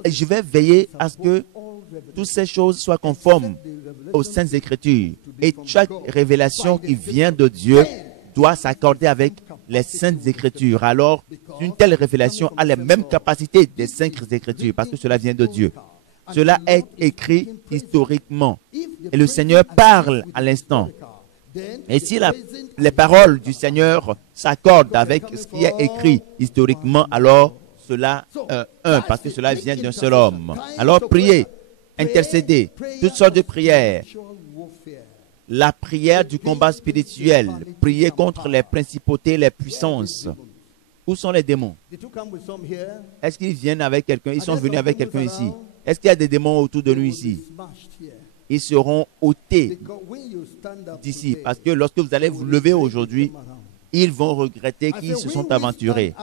je vais veiller à ce que toutes ces choses soient conformes aux Saintes Écritures. Et chaque révélation qui vient de Dieu doit s'accorder avec les Saintes Écritures. Alors, une telle révélation a les mêmes capacités des Saintes Écritures parce que cela vient de Dieu. Cela est écrit historiquement. Et le Seigneur parle à l'instant. Et si les paroles du Seigneur s'accordent avec ce qui est écrit historiquement, alors cela, parce que cela vient d'un seul homme. Alors priez, intercédez, toutes sortes de prières. La prière du combat spirituel, prier contre les principautés, les puissances. Où sont les démons? Est-ce qu'ils viennent avec quelqu'un? Ils sont venus avec quelqu'un ici. Est-ce qu'il y a des démons autour de nous ici? Ils seront ôtés d'ici. Parce que lorsque vous allez vous lever aujourd'hui, ils vont regretter qu'ils se sont aventurés.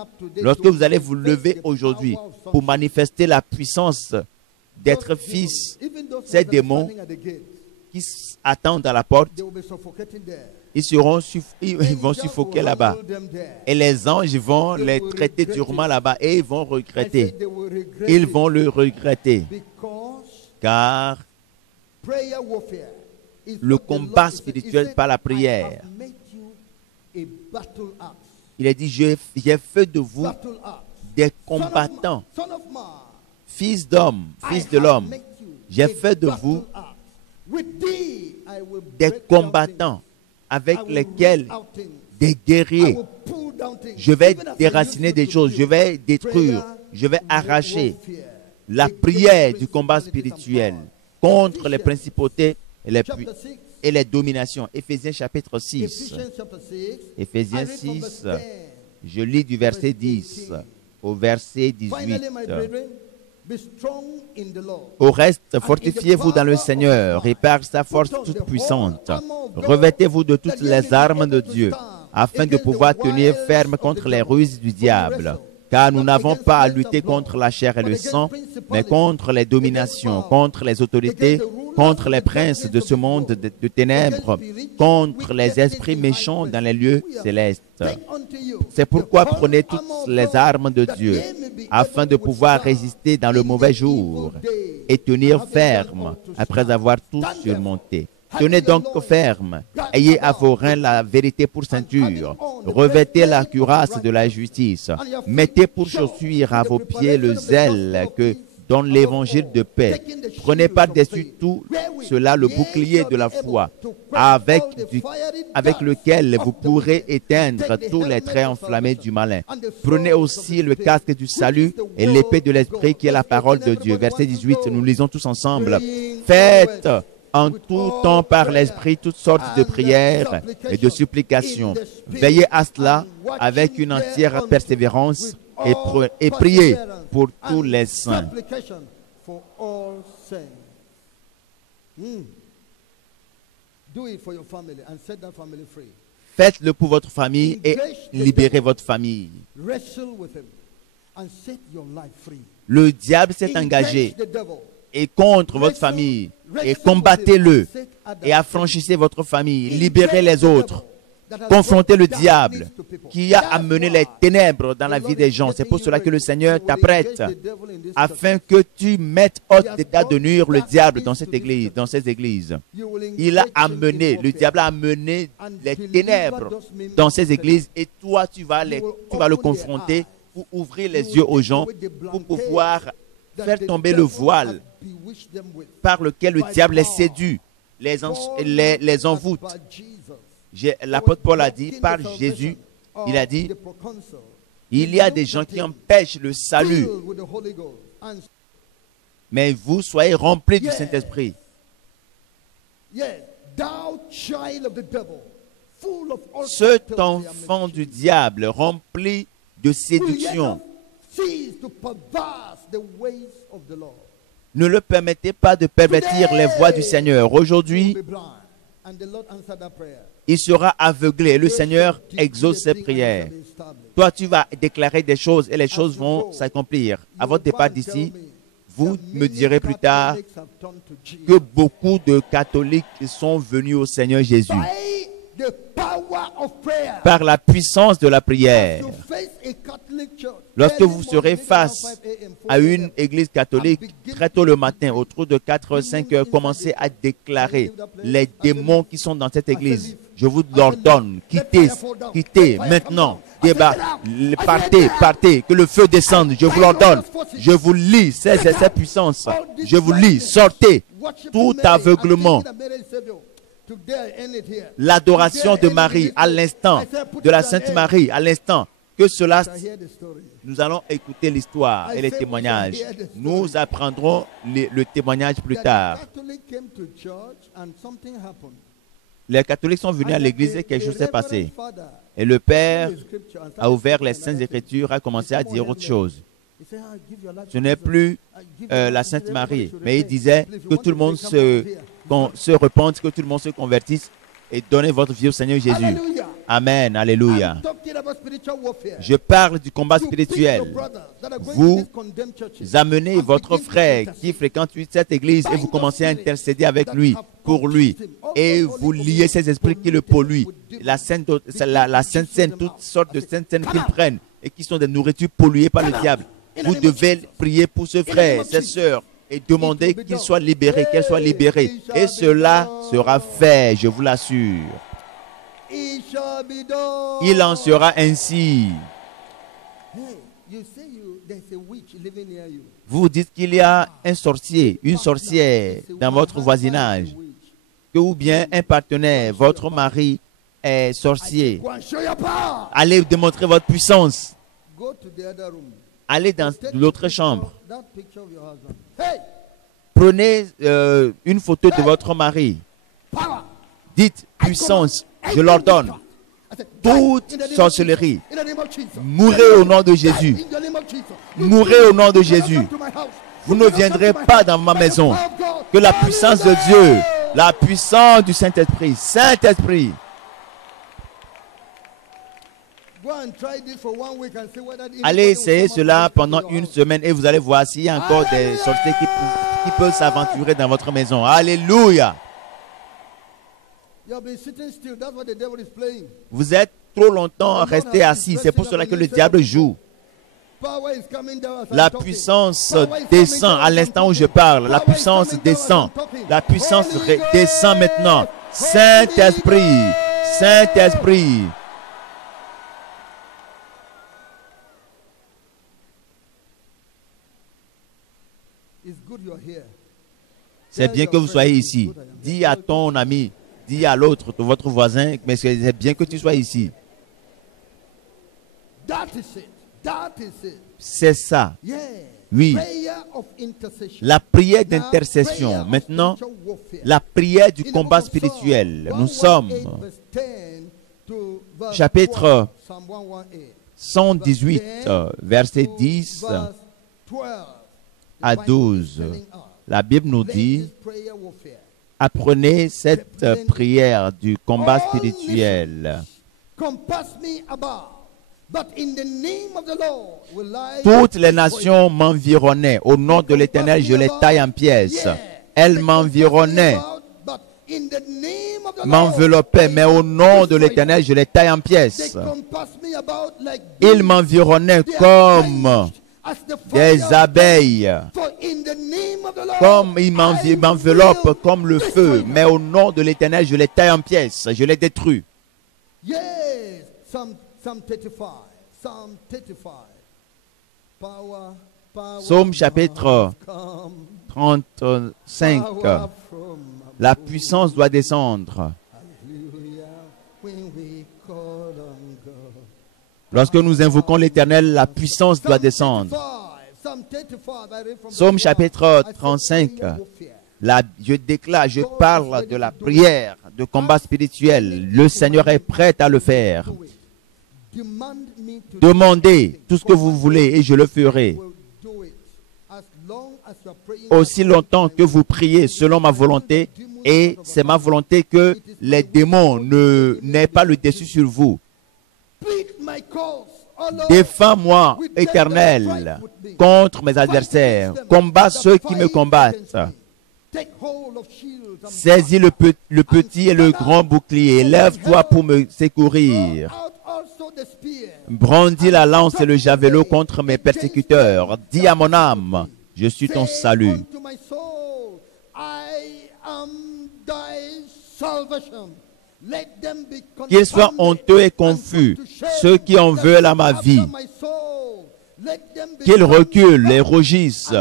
Lorsque vous allez vous lever aujourd'hui pour manifester la puissance d'être fils, ces démons qui attendent à la porte, ils vont suffoquer là-bas. Et les anges vont les traiter durement là-bas et ils vont regretter. Ils vont le regretter. Car le combat spirituel par la prière. Il a dit, j'ai fait de vous des combattants, fils d'homme, fils de l'homme. J'ai fait de vous des combattants avec lesquels des guerriers. Je vais déraciner des choses, je vais détruire, je vais arracher la prière du combat spirituel contre les principautés et les dominations. Éphésiens chapitre 6. Éphésiens 6, je lis du verset 10 au verset 18. Au reste, fortifiez-vous dans le Seigneur et par sa force toute puissante. Revêtez-vous de toutes les armes de Dieu, afin de pouvoir tenir ferme contre les ruses du diable. Car nous n'avons pas à lutter contre la chair et le sang, mais contre les dominations, contre les autorités, contre les princes de ce monde de ténèbres, contre les esprits méchants dans les lieux célestes. C'est pourquoi prenez toutes les armes de Dieu, afin de pouvoir résister dans le mauvais jour et tenir ferme après avoir tout surmonté. Tenez donc ferme, ayez à vos reins la vérité pour ceinture, revêtez la cuirasse de la justice, mettez pour chaussure à vos pieds le zèle que donne l'évangile de paix. Prenez par-dessus tout cela le bouclier de la foi, avec lequel vous pourrez éteindre tous les traits enflammés du malin. Prenez aussi le casque du salut et l'épée de l'esprit qui est la parole de Dieu. Verset 18, nous lisons tous ensemble. Faites en tout temps par l'Esprit toutes sortes de prières et de supplications. Veillez à cela avec une entière persévérance et priez pour tous les saints. Faites-le pour votre famille et libérez votre famille. Le diable s'est engagé et contre votre famille, et combattez-le et affranchissez votre famille, libérez les autres, confrontez le diable qui a amené les ténèbres dans la vie des gens. C'est pour cela que le Seigneur t'apprête afin que tu mettes hors d'état de nuire le diable dans cette église, dans ces églises. Le diable a amené les ténèbres dans ces églises et toi tu vas le confronter pour ouvrir les yeux aux gens, pour pouvoir faire tomber le voile par lequel le diable les séduit, les envoûte. L'apôtre Paul a dit, par Jésus, il a dit, il y a des gens qui empêchent le salut. Mais vous soyez remplis du Saint-Esprit. Cet enfant du diable rempli de séduction, ne le permettez pas de pervertir les voies du Seigneur. Aujourd'hui, il sera aveuglé et le Seigneur exauce ses prières. Toi, tu vas déclarer des choses et les choses vont s'accomplir. À votre départ d'ici, vous me direz plus tard que beaucoup de catholiques sont venus au Seigneur Jésus par la puissance de la prière. Lorsque vous serez face à une église catholique, très tôt le matin, autour de 4h, 5h, commencez à déclarer les démons qui sont dans cette église. Je vous l'ordonne, quittez maintenant, partez, que le feu descende, je vous l'ordonne. Je vous lis ces puissances, je vous lis, sortez, tout aveuglement. L'adoration de Marie à l'instant, de la Sainte Marie à l'instant, que cela, nous allons écouter l'histoire et les témoignages. Nous apprendrons le témoignage plus tard. Les catholiques sont venus à l'église et quelque chose s'est passé. Et le Père a ouvert les Saintes Écritures, a commencé à dire autre chose. Ce n'est plus la Sainte Marie, mais il disait que tout le monde se repente, que tout le monde se convertisse et donnez votre vie au Seigneur Jésus. Amen, alléluia. Je parle du combat spirituel. Vous amenez votre frère qui fréquente cette église et vous commencez à intercéder avec lui, pour lui, et vous liez ces esprits qui le polluent, la Sainte Seine, toutes sortes de Saintes Seines qu'ils prennent et qui sont des nourritures polluées par le diable. Vous devez prier pour ce frère, cette sœur, et demandez qu'il soit libéré, qu'elle soit libérée. Et cela sera fait, je vous l'assure. Il en sera ainsi. Vous dites qu'il y a un sorcier, une sorcière dans votre voisinage, que ou bien un partenaire, votre mari est sorcier. Allez démontrer votre puissance. Allez dans l'autre chambre. Prenez une photo de votre mari. Dites puissance, je l'ordonne. Toute sorcellerie, mourrez au nom de Jésus. Mourrez au nom de Jésus. Vous ne viendrez pas dans ma maison. Que la puissance de Dieu, la puissance du Saint-Esprit, Saint-Esprit. Allez essayer cela pendant une semaine et vous allez voir s'il y a encore des sorciers qui peuvent s'aventurer dans votre maison. Alléluia. Vous êtes trop longtemps resté assis. C'est pour cela que le diable joue. La puissance descend à l'instant où je parle. La puissance descend. La puissance descend maintenant. Saint-Esprit, Saint-Esprit. C'est bien que vous soyez ici. Dis à ton ami, dis à l'autre, votre voisin, mais c'est bien que tu sois ici. C'est ça. Oui. La prière d'intercession. Maintenant, la prière du combat spirituel. Nous sommes chapitre 118, verset 10 à 12. La Bible nous dit, apprenez cette prière du combat spirituel. Toutes les nations m'environnaient. Au nom de l'Éternel, je les taille en pièces. Elles m'environnaient, m'enveloppaient, mais au nom de l'Éternel, je les taille en pièces. Ils m'environnaient comme des abeilles, comme ils m'enveloppent comme le feu, mais au nom de l'Éternel, je les taille en pièces, je les détruis. Psaume chapitre 35. La puissance doit descendre. Lorsque nous invoquons l'Éternel, la puissance doit descendre. Psaume chapitre 35. Je déclare, je parle de la prière, de combat spirituel. Le Seigneur est prêt à le faire. Demandez tout ce que vous voulez et je le ferai. Aussi longtemps que vous priez selon ma volonté, et c'est ma volonté que les démons n'aient pas le dessus sur vous. Défends-moi, Éternel, contre mes adversaires. Combat ceux qui me combattent. Saisis le petit et le grand bouclier. Lève-toi pour me secourir. Brandis la lance et le javelot contre mes persécuteurs. Dis à mon âme, je suis ton salut. Qu'ils soient honteux et confus, ceux qui en veulent à ma vie. Qu'ils reculent et rougissent,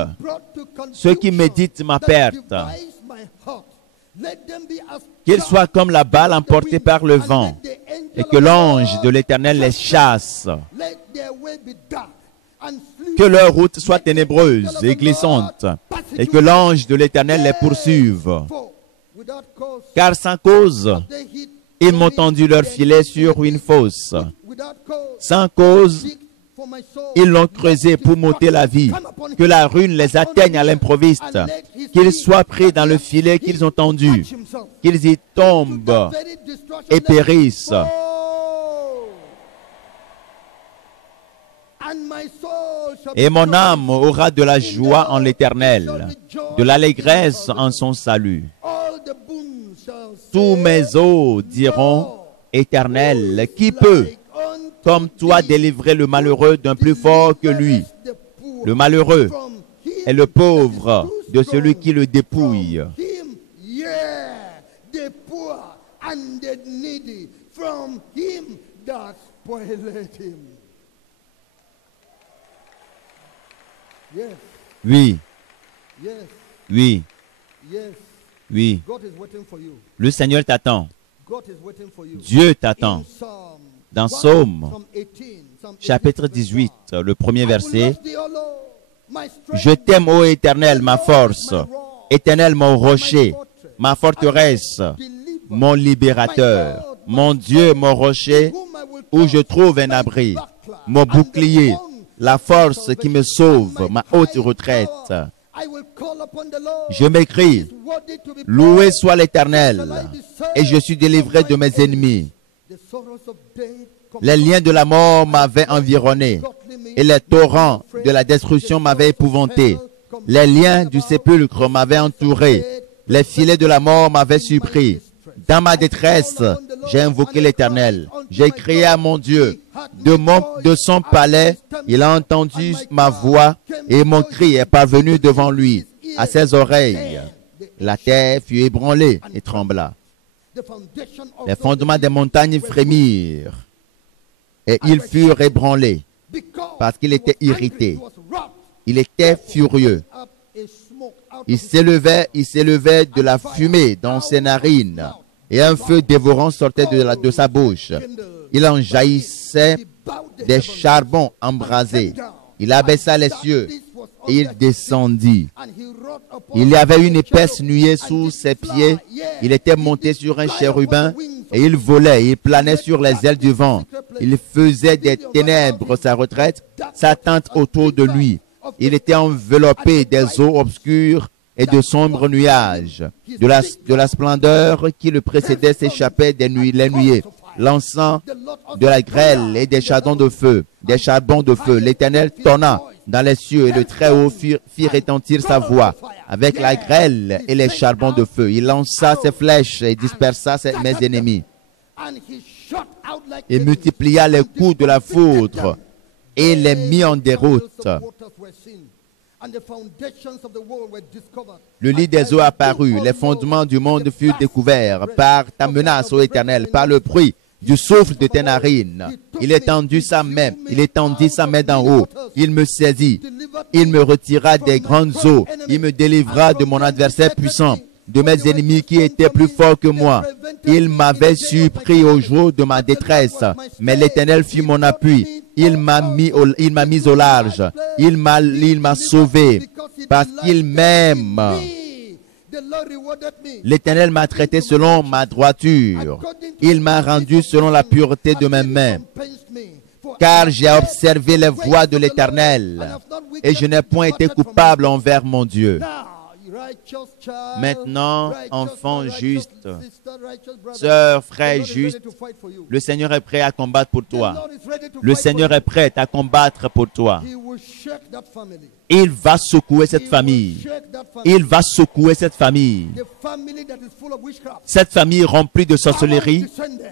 ceux qui méditent ma perte. Qu'ils soient comme la balle emportée par le vent, et que l'ange de l'Éternel les chasse. Que leur route soit ténébreuse et glissante, et que l'ange de l'Éternel les poursuive. Car sans cause, ils m'ont tendu leur filet sur une fosse. Sans cause, ils l'ont creusé pour m'ôter la vie. Que la ruine les atteigne à l'improviste. Qu'ils soient pris dans le filet qu'ils ont tendu. Qu'ils y tombent et périssent. Et mon âme aura de la joie en l'Éternel, de l'allégresse en son salut. Tous mes os diront, Éternel, qui peut, comme toi, délivrer le malheureux d'un plus fort que lui? Le malheureux et le pauvre de celui qui le dépouille. From him, yeah, the poor and the needy, from him that spoiled him. Yes, Oui, yes, oui, yes. oui. God is waiting for you. Le Seigneur t'attend. God is waiting for you. Dieu In t'attend. Psalm Dans 1, Psaume, Psalm 18, Psalm chapitre 18, 18, le premier I will verset. love thee, O Lord, my strength, Je t'aime, ô Éternel, ma force. my rock, Éternel, mon my rocher, fortress, ma forteresse, deliver, mon libérateur, mon Dieu, mon rocher, whom I will où je trust, trouve un my abri, buckler, mon and the bouclier, horn la of my force qui me salvation, sauve, and my ma haute high retraite. tower. I will call upon the Lord. Je m'écrie, He is worthy to be loué praised. soit l'Éternel, et je suis délivré de mes ennemis. The sorrows of death Les liens de la mort m'avaient environné, et les torrents de la destruction m'avaient épouvanté. Les liens du sépulcre m'avaient entouré, les filets de la mort m'avaient surpris. Dans ma détresse, j'ai invoqué l'Éternel. J'ai crié à mon Dieu. De son palais, il a entendu ma voix et mon cri est parvenu devant lui, à ses oreilles. La terre fut ébranlée et trembla. Les fondements des montagnes frémirent et ils furent ébranlés parce qu'il était irrité. Il était furieux. Il s'élevait de la fumée dans ses narines et un feu dévorant sortait de sa bouche. Il en jaillissait des charbons embrasés. Il abaissa les cieux et il descendit. Il y avait une épaisse nuée sous ses pieds. Il était monté sur un chérubin et il volait, il planait sur les ailes du vent. Il faisait des ténèbres sa retraite, sa tente autour de lui. Il était enveloppé des eaux obscures et de sombres nuages. De la splendeur qui le précédait s'échappait les nuées. L'encens de la grêle et des charbons de feu. L'Éternel tonna dans les cieux et le Très-Haut fit retentir sa voix avec la grêle et les charbons de feu. Il lança ses flèches et dispersa mes ennemis. Il multiplia les coups de la foudre et les mit en déroute. Le lit des eaux apparut, les fondements du monde furent découverts par ta menace, ô Éternel, par le bruit du souffle de tes narines. Il étendit sa main d'en haut. Il me saisit. Il me retira des grandes eaux. Il me délivra de mon adversaire puissant, de mes ennemis qui étaient plus forts que moi. Il m'avait surpris au jour de ma détresse, mais l'Éternel fut mon appui. Il m'a mis au large. Il m'a sauvé parce qu'il m'aime. L'Éternel m'a traité selon ma droiture. Il m'a rendu selon la pureté de mes mains. Car j'ai observé les voies de l'Éternel et je n'ai point été coupable envers mon Dieu. Maintenant, enfant juste, sœur, frère juste, le Seigneur est prêt à combattre pour toi. Le Seigneur est prêt à combattre pour toi. Il va secouer cette famille. Il va secouer cette famille. Cette famille remplie de sorcellerie,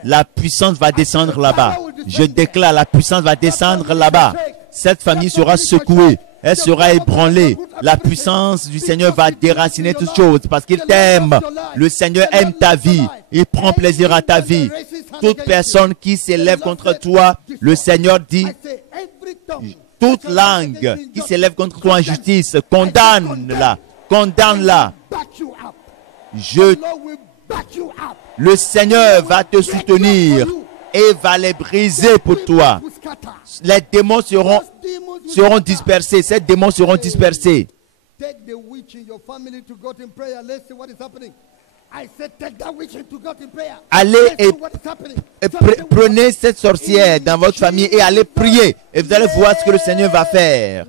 la puissance va descendre là-bas. Je déclare, la puissance va descendre là-bas. Cette famille sera secouée. Elle sera ébranlée. La puissance du Seigneur va déraciner toutes choses parce qu'il t'aime. Le Seigneur aime ta vie. Il prend plaisir à ta vie. Toute personne qui s'élève contre toi, le Seigneur dit, toute langue qui s'élève contre toi en justice, condamne-la. Condamne-la. Le Seigneur va te soutenir et va les briser pour toi. Les démons seront dispersés. Ces démons seront dispersés. Allez et prenez cette sorcière dans votre famille et allez prier. Et vous allez voir ce que le Seigneur va faire.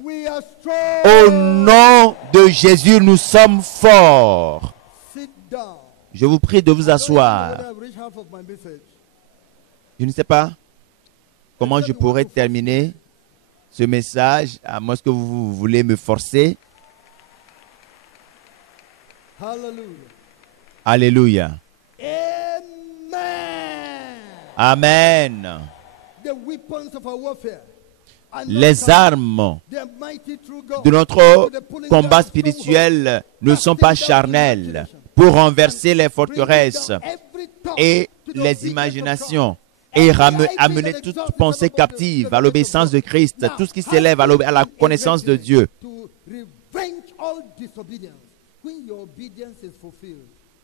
Au nom de Jésus, nous sommes forts. Je vous prie de vous asseoir. Je ne sais pas comment je pourrais terminer ce message, à moins que vous voulez me forcer. Alléluia. Amen. Les armes de notre combat spirituel ne sont pas charnelles pour renverser les forteresses et les imaginations et amener toute pensée captive à l'obéissance de Christ, tout ce qui s'élève à la connaissance de Dieu.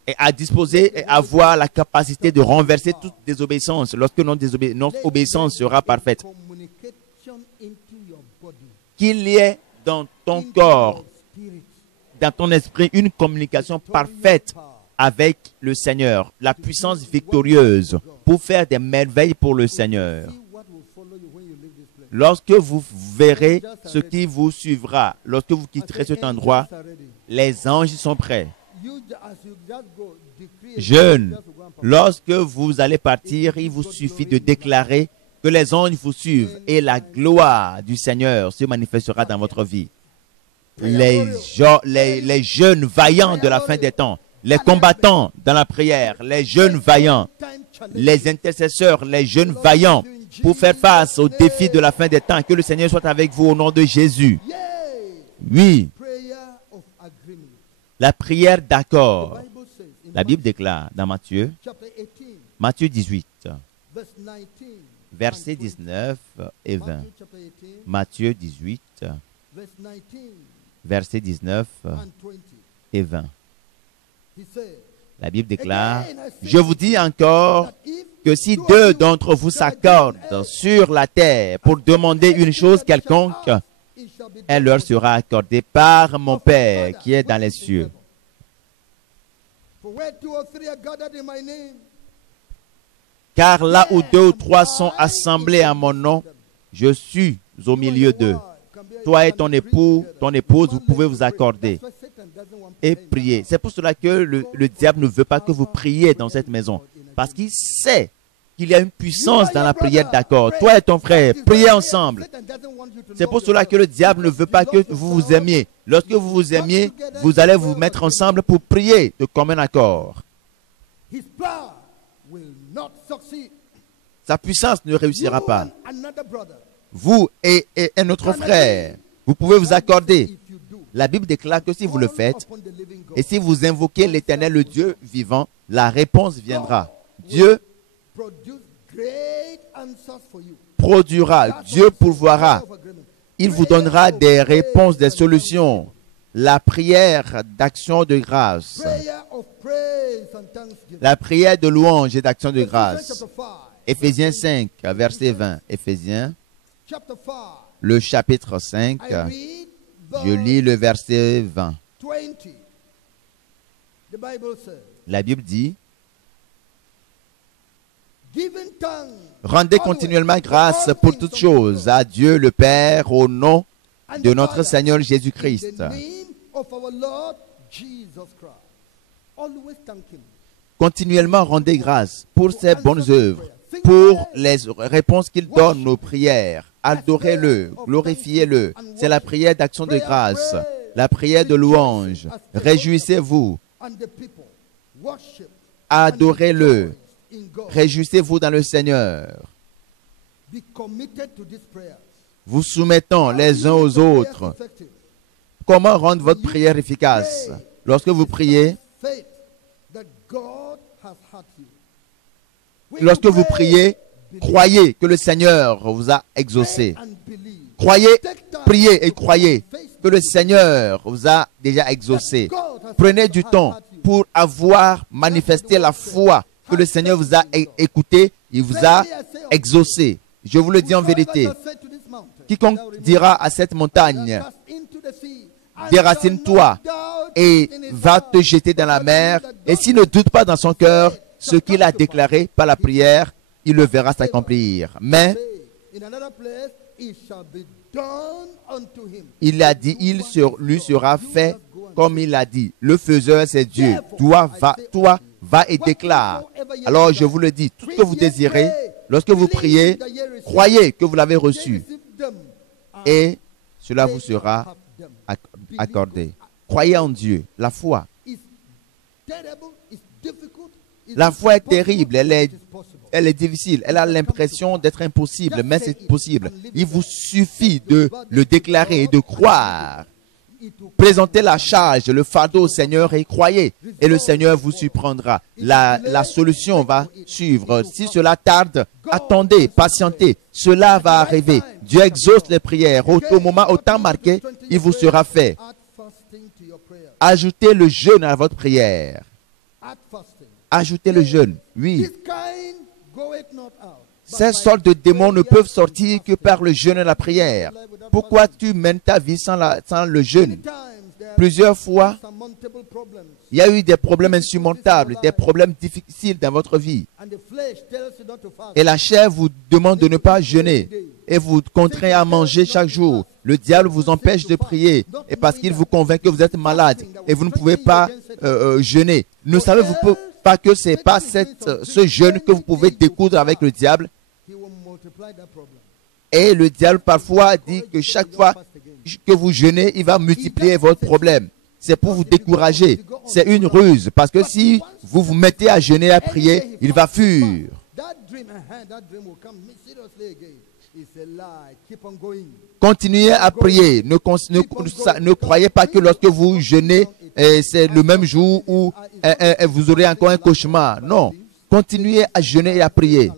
Et à disposer et avoir la capacité de renverser toute désobéissance lorsque notre obéissance sera parfaite. Qu'il y ait dans ton corps, dans ton esprit, une communication parfaite avec le Seigneur, la puissance victorieuse pour faire des merveilles pour le Seigneur. Lorsque vous verrez ce qui vous suivra, lorsque vous quitterez cet endroit, les anges sont prêts. Jeunes, lorsque vous allez partir, il vous suffit de déclarer que les anges vous suivent et la gloire du Seigneur se manifestera dans votre vie. Les jeunes vaillants de la fin des temps, les combattants dans la prière, les jeunes vaillants, les intercesseurs, les jeunes vaillants pour faire face aux défis de la fin des temps. Que le Seigneur soit avec vous au nom de Jésus. Oui. La prière d'accord. La Bible déclare dans Matthieu 18, versets 19 et 20. Matthieu 18, versets 19 et 20. La Bible déclare, « Je vous dis encore que si deux d'entre vous s'accordent sur la terre pour demander une chose quelconque, elle leur sera accordée par mon Père qui est dans les cieux. » Car là où deux ou trois sont assemblés à mon nom, je suis au milieu d'eux. Toi et ton époux, ton épouse, vous pouvez vous accorder et prier. C'est pour cela que le diable ne veut pas que vous priez dans cette maison. Parce qu'il sait qu'il y a une puissance dans la prière d'accord. Toi et ton frère, priez ensemble. C'est pour cela que le diable ne veut pas que vous vous aimiez. Lorsque vous vous aimiez, vous allez vous mettre ensemble pour prier de commun accord. Sa puissance ne réussira pas. Vous et un autre frère, vous pouvez vous accorder. La Bible déclare que si vous le faites, et si vous invoquez l'Éternel, le Dieu vivant, la réponse viendra. Dieu produira, Dieu pourvoira. Il vous donnera des réponses, des solutions. La prière d'action de grâce. La prière de louange et d'action de grâce. Éphésiens 5, verset 20. Éphésiens, le chapitre 5, je lis le verset 20. La Bible dit, rendez continuellement grâce pour toutes choses à Dieu le Père au nom de notre Seigneur Jésus-Christ. Continuellement rendez grâce pour ses bonnes œuvres, pour les réponses qu'il donne aux prières. Adorez-le, glorifiez-le. C'est la prière d'action de grâce, la prière de louange. Réjouissez-vous. Adorez-le. Réjouissez-vous dans le Seigneur. Vous soumettons les uns aux autres. Comment rendre votre prière efficace? Lorsque vous priez, croyez que le Seigneur vous a exaucé. Croyez, priez et croyez que le Seigneur vous a déjà exaucé. Prenez du temps pour avoir manifesté la foi que le Seigneur vous a écouté, il vous a exaucé. Je vous le dis en vérité. Quiconque dira à cette montagne, déracine-toi et va te jeter dans la mer, et s'il ne doute pas dans son cœur ce qu'il a déclaré par la prière, il le verra s'accomplir. Mais il a dit, lui sera fait comme il a dit. Le faiseur, c'est Dieu. Toi, va et déclare. Alors, je vous le dis, tout ce que vous désirez, lorsque vous priez, croyez que vous l'avez reçu. Et cela vous sera accordé. Croyez en Dieu. La foi. La foi est terrible. Elle est elle est difficile. Elle a l'impression d'être impossible, mais c'est possible. Il vous suffit de le déclarer et de croire. Présentez la charge, le fardeau au Seigneur et croyez. Et le Seigneur vous surprendra. La solution va suivre. Si cela tarde, attendez, patientez. Cela va arriver. Dieu exauce les prières. Au temps marqué, il vous sera fait. Ajoutez le jeûne à votre prière. Ajoutez le jeûne. Oui. Ces sortes de démons ne peuvent sortir que par le jeûne et la prière. Pourquoi tu mènes ta vie sans le jeûne? Plusieurs fois, il y a eu des problèmes insurmontables, des problèmes difficiles dans votre vie. Et la chair vous demande de ne pas jeûner et vous contraint à manger chaque jour. Le diable vous empêche de prier et parce qu'il vous convainc que vous êtes malade et vous ne pouvez pas jeûner. Ne savez-vous pas que ce n'est pas ce jeûne que vous pouvez découdre avec le diable? Et le diable parfois dit que chaque fois que vous jeûnez, il va multiplier votre problème. C'est pour vous décourager. C'est une ruse. Parce que si vous vous mettez à jeûner et à prier, il va fuir. Continuez à prier. Ne croyez pas que lorsque vous jeûnez, c'est le même jour où vous aurez encore un cauchemar. Non. Continuez à jeûner et à prier.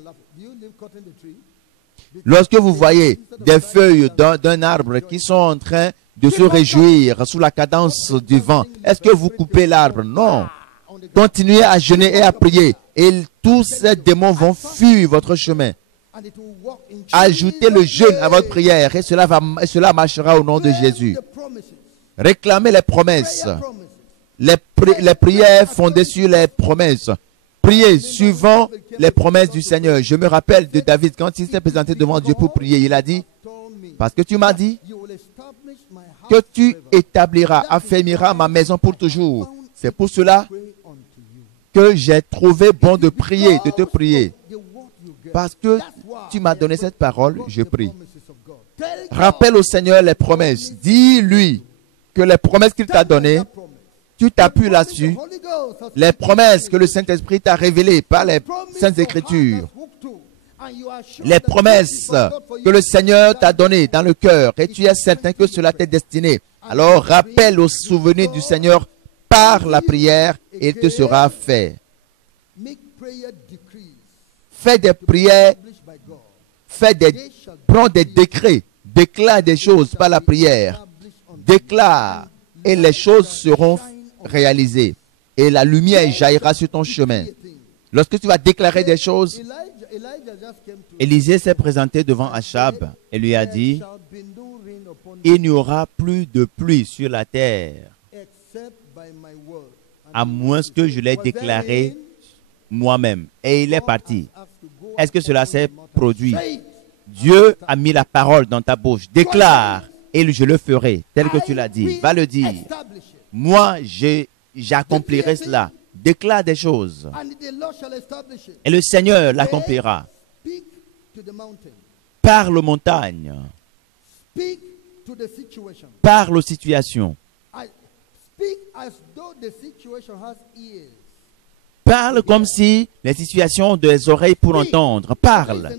Lorsque vous voyez des feuilles d'un arbre qui sont en train de se réjouir sous la cadence du vent, est-ce que vous coupez l'arbre? Non. Continuez à jeûner et à prier et tous ces démons vont fuir votre chemin. Ajoutez le jeûne à votre prière et cela marchera au nom de Jésus. Réclamez les promesses. Les prières fondées sur les promesses. Priez suivant les promesses du Seigneur. Je me rappelle de David quand il s'est présenté devant Dieu pour prier. Il a dit, parce que tu m'as dit que tu établiras, affermiras ma maison pour toujours. C'est pour cela que j'ai trouvé bon de prier, de te prier. Parce que tu m'as donné cette parole, je prie. Rappelle au Seigneur les promesses. Dis-lui que les promesses qu'il t'a données, tu t'appuies là-dessus. Les promesses que le Saint-Esprit t'a révélées par les Saintes Écritures. Les promesses que le Seigneur t'a données dans le cœur et tu es certain que cela t'est destiné. Alors rappelle au souvenir du Seigneur par la prière et il te sera fait. Fais des prières, prends des décrets, déclare des choses par la prière. Déclare et les choses seront réalisées. Et la lumière jaillira sur ton chemin. Lorsque tu vas déclarer des choses, Élisée s'est présenté devant Achab et lui a dit, il n'y aura plus de pluie sur la terre, à moins que je l'ai déclaré moi-même. Et il est parti. Est-ce que cela s'est produit? Dieu a mis la parole dans ta bouche. Déclare et je le ferai, tel que tu l'as dit. Va le dire. Moi, j'accomplirai cela. Déclare des choses. Et le Seigneur l'accomplira. Parle aux montagnes. Parle aux situations. Parle comme si les situations ont des oreilles pour entendre. Parle.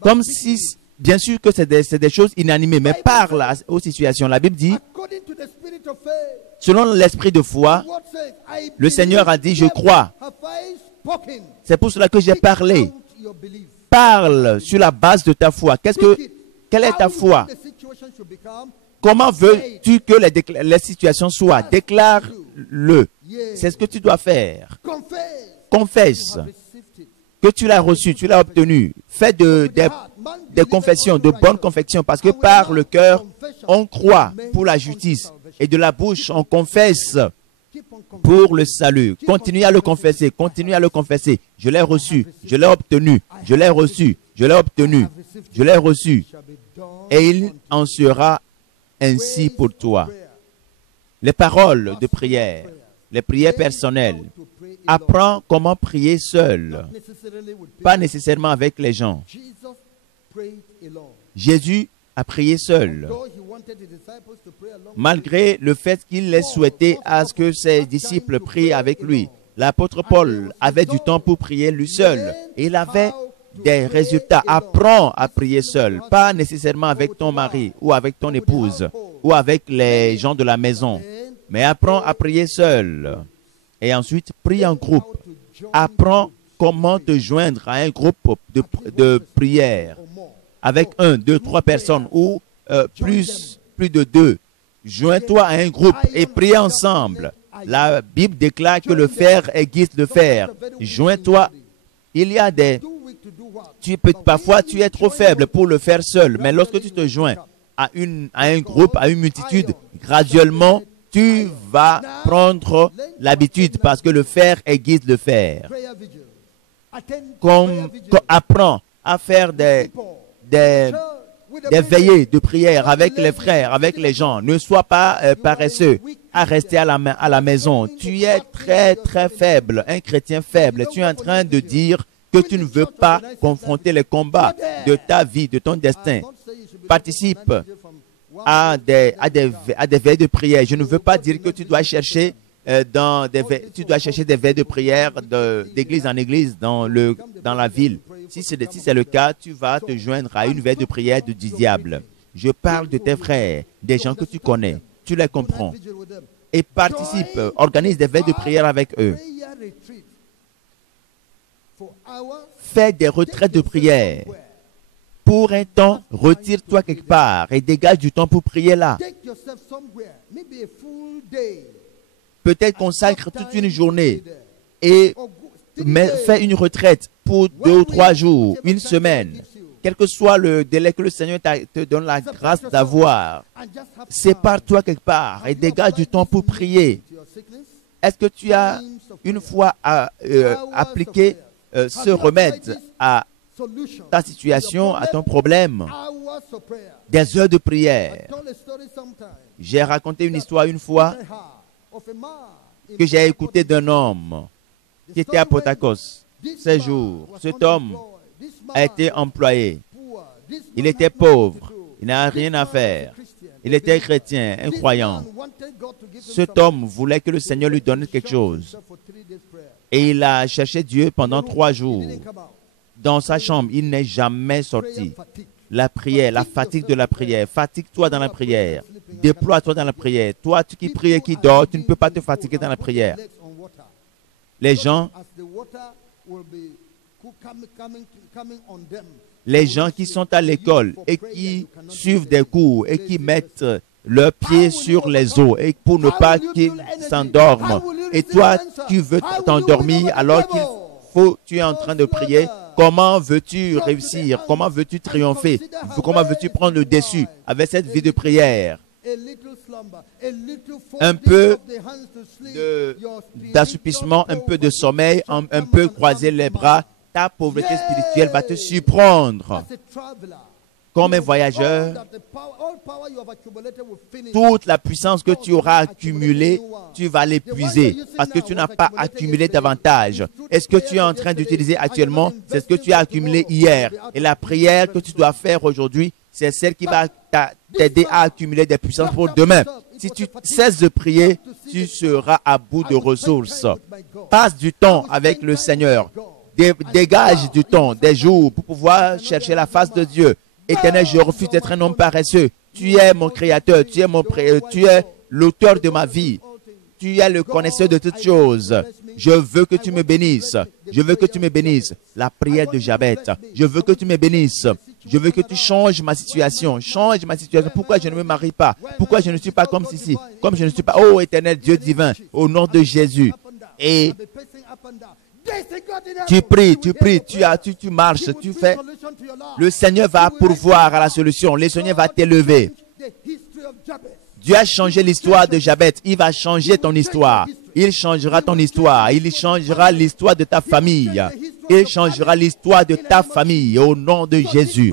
Comme si, bien sûr que c'est des choses inanimées, mais parle aux situations. La Bible dit, selon l'esprit de foi, le Seigneur a dit, je crois. C'est pour cela que j'ai parlé. Parle sur la base de ta foi. Quelle est ta foi? Comment veux-tu que les situations soient? Déclare-le. C'est ce que tu dois faire. Confesse que tu l'as reçu, tu l'as obtenu. Fais des confessions, de bonnes confessions, parce que par le cœur, on croit pour la justice et de la bouche, on confesse pour le salut. Continue à le confesser, continue à le confesser. Je l'ai reçu, je l'ai obtenu, je l'ai reçu, je l'ai obtenu, je l'ai reçu. Et il en sera ainsi pour toi. Les paroles de prière, les prières personnelles. Apprends comment prier seul, pas nécessairement avec les gens. Jésus a prié seul, malgré le fait qu'il ait souhaité à ce que ses disciples prient avec lui. L'apôtre Paul avait du temps pour prier lui seul. Et il avait des résultats. Apprends à prier seul. Pas nécessairement avec ton mari ou avec ton épouse ou avec les gens de la maison. Mais apprends à prier seul. Et ensuite, prie en groupe. Apprends comment te joindre à un groupe de prière. Avec 1, 2, 3 personnes ou plus de 2. Joins-toi à un groupe et prie ensemble. La Bible déclare que le fer aiguise le fer. Joins-toi. Il y a des... Parfois, tu es trop faible pour le faire seul. Mais lorsque tu te joins à un groupe, à une multitude, graduellement, tu vas prendre l'habitude parce que le fer aiguise le fer. Apprends à faire des veillées de prière avec les frères, avec les gens. Ne sois pas paresseux à rester à la maison. Tu es très, très faible, un chrétien faible. Tu es en train de dire que tu ne veux pas confronter les combats de ta vie, de ton destin. Participe à des veilles de prière. Je ne veux pas dire que tu dois chercher des veilles de prière d'église en église dans la ville. Si c'est le cas, tu vas te joindre à une veille de prière du diable. Je parle de tes frères, des gens que tu connais. Tu les comprends. Et participe, organise des veilles de prière avec eux. Fais des retraites de prière. Pour un temps, retire-toi quelque part et dégage du temps pour prier là. Peut-être consacre toute une journée et fais une retraite pour 2 ou 3 jours, une semaine. Quel que soit le délai que le Seigneur te donne la grâce d'avoir, sépare-toi quelque part et dégage du temps pour prier. Est-ce que tu as une fois appliqué ce remède à ta situation, à ton problème? Des heures de prière. J'ai raconté une histoire une fois que j'ai écouté d'un homme qui était à Potakos. Ces jours, cet homme a été employé. Il était pauvre. Il n'a rien à faire. Il était chrétien, un croyant. Cet homme voulait que le Seigneur lui donne quelque chose. Et il a cherché Dieu pendant 3 jours. Dans sa chambre, il n'est jamais sorti. La prière, la fatigue de la prière. Fatigue-toi dans la prière. Déploie-toi dans la prière. Toi, tu qui pries et qui dors, tu ne peux pas te fatiguer dans la prière. Les gens qui sont à l'école et qui suivent des cours et qui mettent leurs pieds sur les os et pour ne pas qu'ils s'endorment. Et toi, tu veux t'endormir alors tu es en train de prier. Comment veux-tu réussir? Comment veux-tu triompher? Comment veux-tu prendre le dessus avec cette vie de prière? Un peu d'assoupissement, un peu de sommeil, un peu croiser les bras. Ta pauvreté spirituelle va te surprendre. Comme un voyageur, toute la puissance que tu auras accumulée, tu vas l'épuiser parce que tu n'as pas accumulé davantage. Et ce que tu es en train d'utiliser actuellement, c'est ce que tu as accumulé hier. Et la prière que tu dois faire aujourd'hui, c'est celle qui va t'aider à accumuler des puissances pour demain. Si tu cesses de prier, tu seras à bout de ressources. Passe du temps avec le Seigneur. Dégage du temps, des jours pour pouvoir chercher la face de Dieu. Éternel, je refuse d'être un homme paresseux. Tu es mon créateur, tu es l'auteur de ma vie. Tu es le connaisseur de toutes choses. Je veux que tu me bénisses. Je veux que tu me bénisses. La prière de Jabez. Je veux que tu me bénisses. Je veux que tu changes ma situation. Change ma situation. Pourquoi je ne me marie pas? Pourquoi je ne suis pas comme ceci? Comme je ne suis pas. Oh, éternel Dieu divin, au nom de Jésus. Et tu pries, tu marches, tu fais. Le Seigneur va pourvoir à la solution. Le Seigneur va t'élever. Dieu a changé l'histoire de Jabez. Il va changer ton histoire. Il changera ton histoire. Il changera l'histoire de ta famille. Il changera l'histoire de ta famille au nom de Jésus.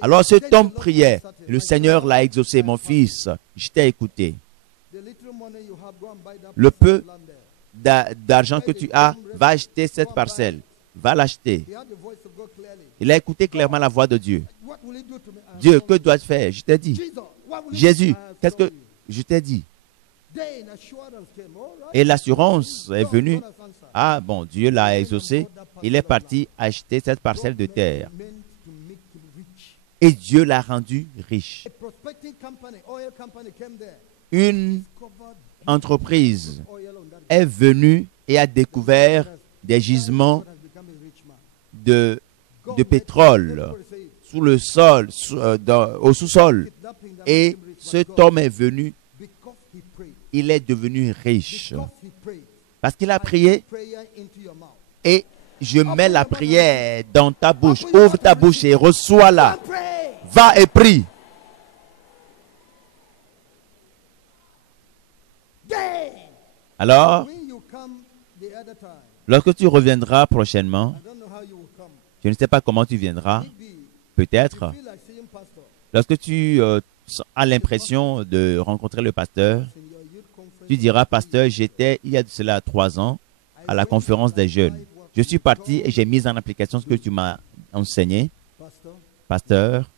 Alors cet homme priait. Le Seigneur l'a exaucé. Mon fils, je t'ai écouté. Le peu d'argent que tu as, va acheter cette parcelle. Va l'acheter. Il a écouté clairement la voix de Dieu. Dieu, que dois-je faire? Je t'ai dit. Jésus, qu'est-ce que je t'ai dit? Et l'assurance est venue. Ah bon, Dieu l'a exaucé. Il est parti acheter cette parcelle de terre. Et Dieu l'a rendu riche. Une entreprise est venue et a découvert des gisements de pétrole sous le sol, au sous-sol. Et cet homme est venu, il est devenu riche. Parce qu'il a prié et je mets la prière dans ta bouche. Ouvre ta bouche et reçois-la. Va et prie. Alors, lorsque tu reviendras prochainement, je ne sais pas comment tu viendras, peut-être, lorsque tu as l'impression de rencontrer le pasteur, tu diras, pasteur, j'étais il y a de cela 3 ans à la conférence des jeunes. Je suis parti et j'ai mis en application ce que tu m'as enseigné. Pasteur,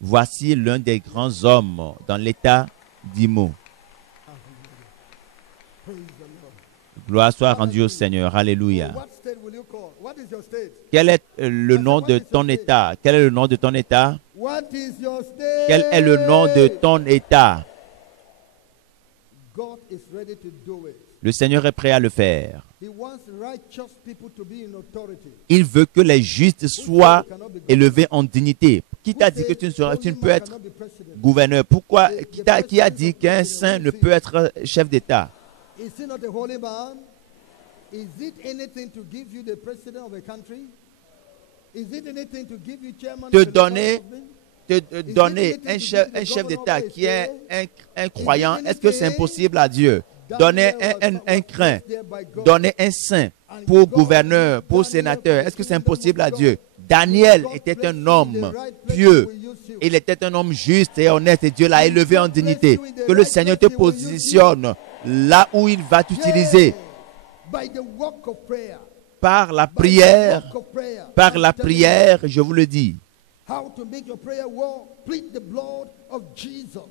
voici l'un des grands hommes dans l'État d'Imo. Gloire soit rendue au Seigneur. Alléluia. Quel est le nom de ton État? Quel est le nom de ton État? Quel est le nom de ton État? Le Seigneur est prêt à le faire. Il veut que les justes soient élevés en dignité. Qui t'a dit que tu ne peux être gouverneur? Pourquoi? Qui a dit qu'un saint ne peut être chef d'État? Te donner un chef d'État qui est un croyant, est-ce que c'est impossible à Dieu? Donner un craint, donner un saint pour gouverneur, pour sénateur, est-ce que c'est impossible à Dieu? Daniel était un homme pieux, il était un homme juste et honnête et Dieu l'a élevé en dignité. Que le Seigneur te positionne là où il va t'utiliser. Par la prière, je vous le dis.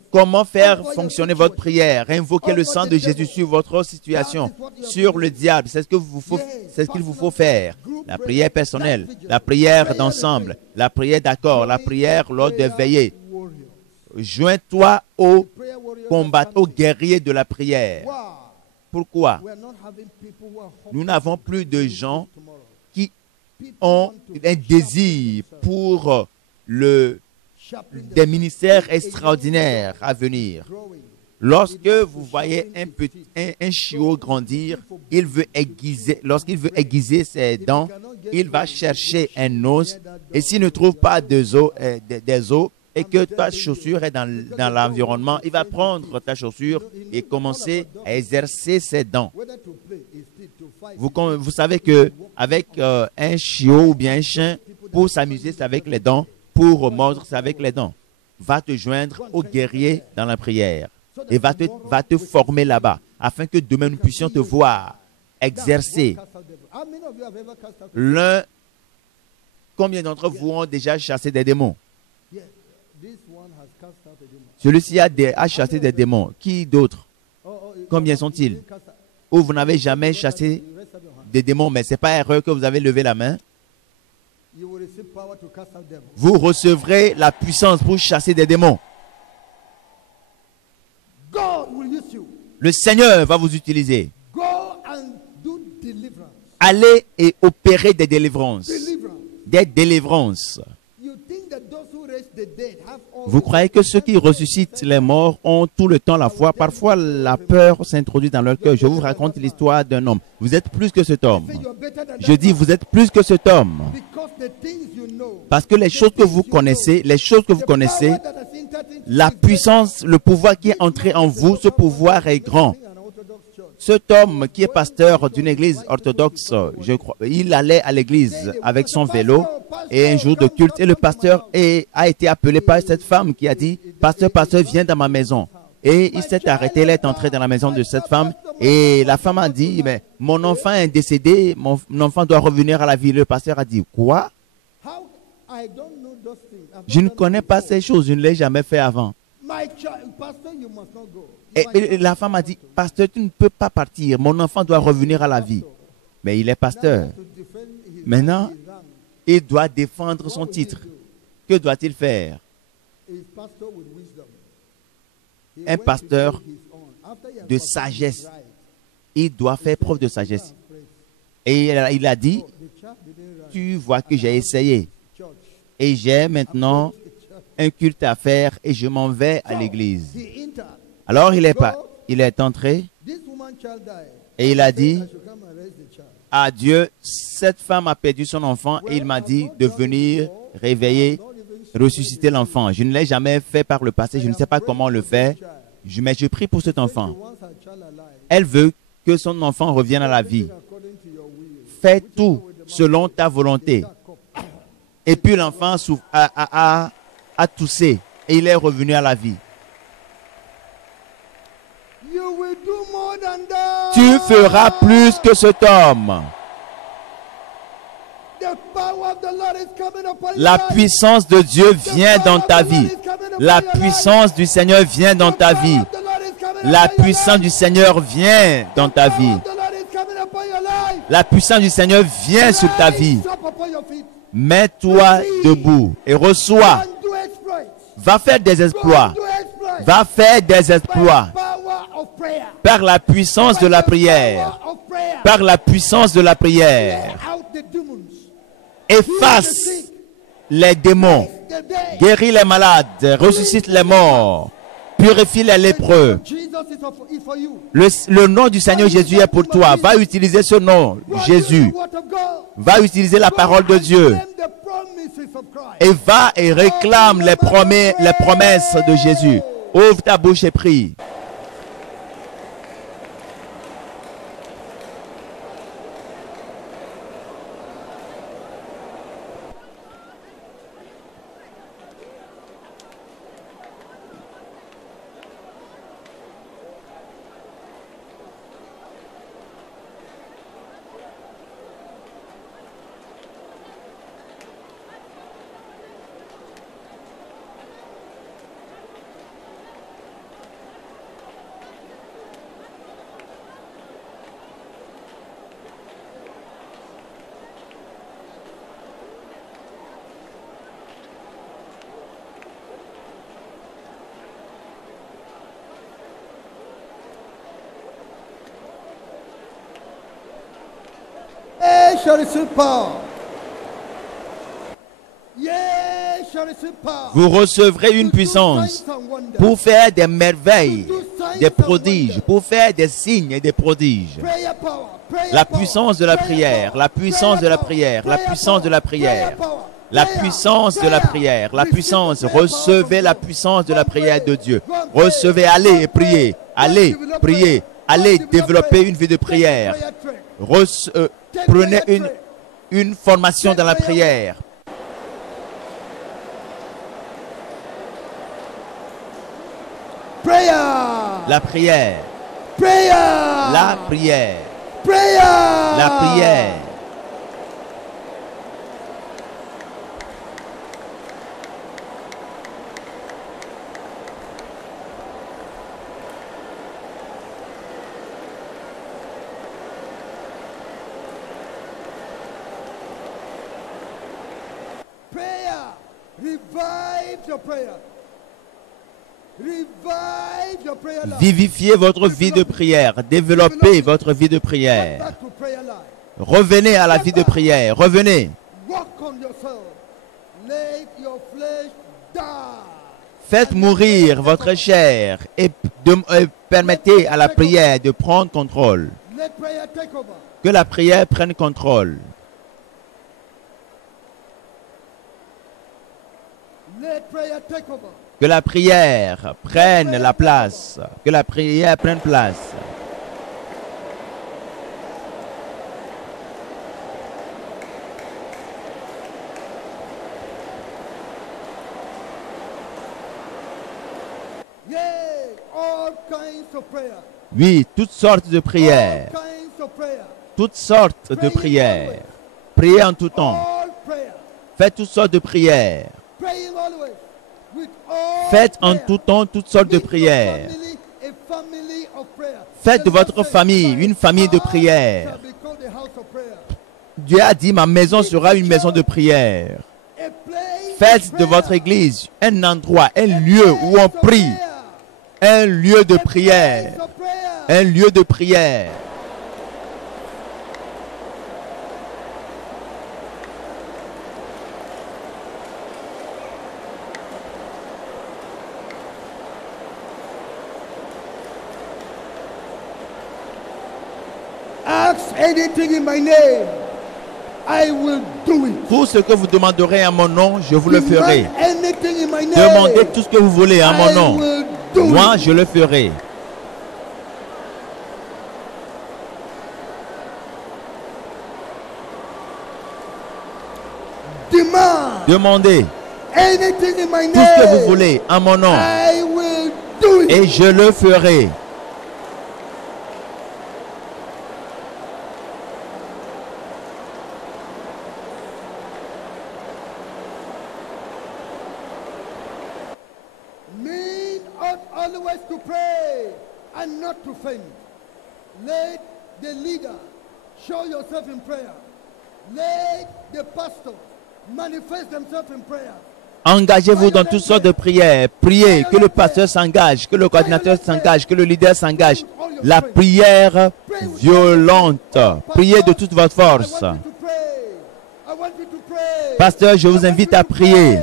Comment faire fonctionner votre prière? Invoquez le sang de Jésus sur votre situation, sur le diable. C'est ce qu'il vous faut faire. La prière personnelle, la prière d'ensemble, la prière d'accord, la prière lors des veillées. Joins-toi aux combattants, aux guerriers de la prière. Pourquoi? Nous n'avons plus de gens qui ont un désir pour des ministères extraordinaires à venir. Lorsque vous voyez un chiot grandir, lorsqu'il veut aiguiser ses dents, il va chercher un os et s'il ne trouve pas des os et que ta chaussure est dans l'environnement, il va prendre ta chaussure et commencer à exercer ses dents. Vous savez qu'avec un chiot ou bien un chien, pour s'amuser, c'est avec les dents. Pour mordre, c'est avec les dents. Va te joindre aux guerriers dans la prière et va te former là-bas afin que demain nous puissions te voir exercer. Combien d'entre vous ont déjà chassé des démons? Celui-ci a chassé des démons. Qui d'autre? Combien sont-ils? Ou vous n'avez jamais chassé des démons, mais ce n'est pas erreur que vous avez levé la main. Vous recevrez la puissance pour chasser des démons. Le Seigneur va vous utiliser. Allez et opérez des délivrances. Des délivrances. Vous croyez que ceux qui ressuscitent les morts ont tout le temps la foi? Parfois, la peur s'introduit dans leur cœur. Je vous raconte l'histoire d'un homme. Vous êtes plus que cet homme. Je dis, vous êtes plus que cet homme. Parce que les choses que vous connaissez, la puissance, le pouvoir qui est entré en vous, ce pouvoir est grand. Cet homme qui est pasteur d'une église orthodoxe, je crois, il allait à l'église avec son vélo et un jour de culte et le pasteur a été appelé par cette femme qui a dit, pasteur, viens dans ma maison. Et il s'est arrêté, il est entré dans la maison de cette femme et la femme a dit, mais mon enfant est décédé, mon enfant doit revenir à la vie. Le pasteur a dit, quoi? Je ne connais pas ces choses, je ne l'ai jamais fait avant. Et la femme a dit, pasteur, tu ne peux pas partir. Mon enfant doit revenir à la vie. Mais il est pasteur. Maintenant, il doit défendre son titre. Que doit-il faire? Un pasteur de sagesse. Il doit faire preuve de sagesse. Et il a dit, tu vois que j'ai essayé. Et j'ai maintenant un culte à faire et je m'en vais à l'église. Alors il est entré et il a dit à Dieu, cette femme a perdu son enfant et il m'a dit de venir réveiller, ressusciter l'enfant. Je ne l'ai jamais fait par le passé, je ne sais pas comment le faire, mais je prie pour cet enfant. Elle veut que son enfant revienne à la vie. Fais tout selon ta volonté. Et puis l'enfant a toussé et il est revenu à la vie. Tu feras plus que cet homme. La puissance de Dieu vient dans ta vie. La puissance du Seigneur vient dans ta vie. La puissance du Seigneur vient dans ta vie. La puissance du Seigneur vient sur ta vie. Mets-toi debout et reçois. Va faire des exploits. Va faire des exploits. Par la puissance de la prière. Par la puissance de la prière. Efface les démons. Guéris les malades. Ressuscite les morts. Purifie les lépreux. Le nom du Seigneur Jésus est pour toi. Va utiliser ce nom, Jésus. Va utiliser la parole de Dieu. Et va et réclame les promesses de Jésus. Ouvre ta bouche et prie. Vous recevrez une puissance pour faire des merveilles, des prodiges, pour faire des signes et des prodiges. La puissance de la prière, la puissance de la prière, la puissance de la prière, la puissance de la prière, la puissance. Recevez la puissance de la prière de Dieu. Recevez, allez et priez, allez prier, allez développer une vie de prière. Prenez une formation dans la prière. La prière. La prière. La prière. Vivifiez votre vie de prière. Développez votre vie de prière. Revenez à la vie de prière. Revenez. Faites mourir votre chair et permettez à la prière de prendre contrôle. Que la prière prenne contrôle. Que la prière prenne la place. Que la prière prenne place. Oui, toutes sortes de prières. Toutes sortes de prières. Priez en tout temps. Faites toutes sortes de prières. Faites en tout temps toutes sortes de prières. Faites de votre famille une famille de prière. Dieu a dit, ma maison sera une maison de prière. Faites de votre église un endroit, un lieu où on prie. Un lieu de prière. Un lieu de prière. Ask anything in my name, I will do it. Tout ce que vous demanderez en mon nom, je vous le ferai. Demand anything in my name, Demandez tout ce que vous voulez en mon I nom. will do Moi, it. je le ferai. Demand Demandez anything in my tout ce que vous name, voulez en mon nom. I will do it. Et je le ferai. Men ought always to pray and not to faint. Let the leader show yourself in prayer. Let the pastor manifest themselves in prayer. Engagez-vous dans toutes sortes de prières. Priez, que le pasteur s'engage, que le coordinateur s'engage, que le leader s'engage. La prière violente. Priez de toute votre force. I want you to pray. I want you to pray. Pasteur, je vous invite à prier.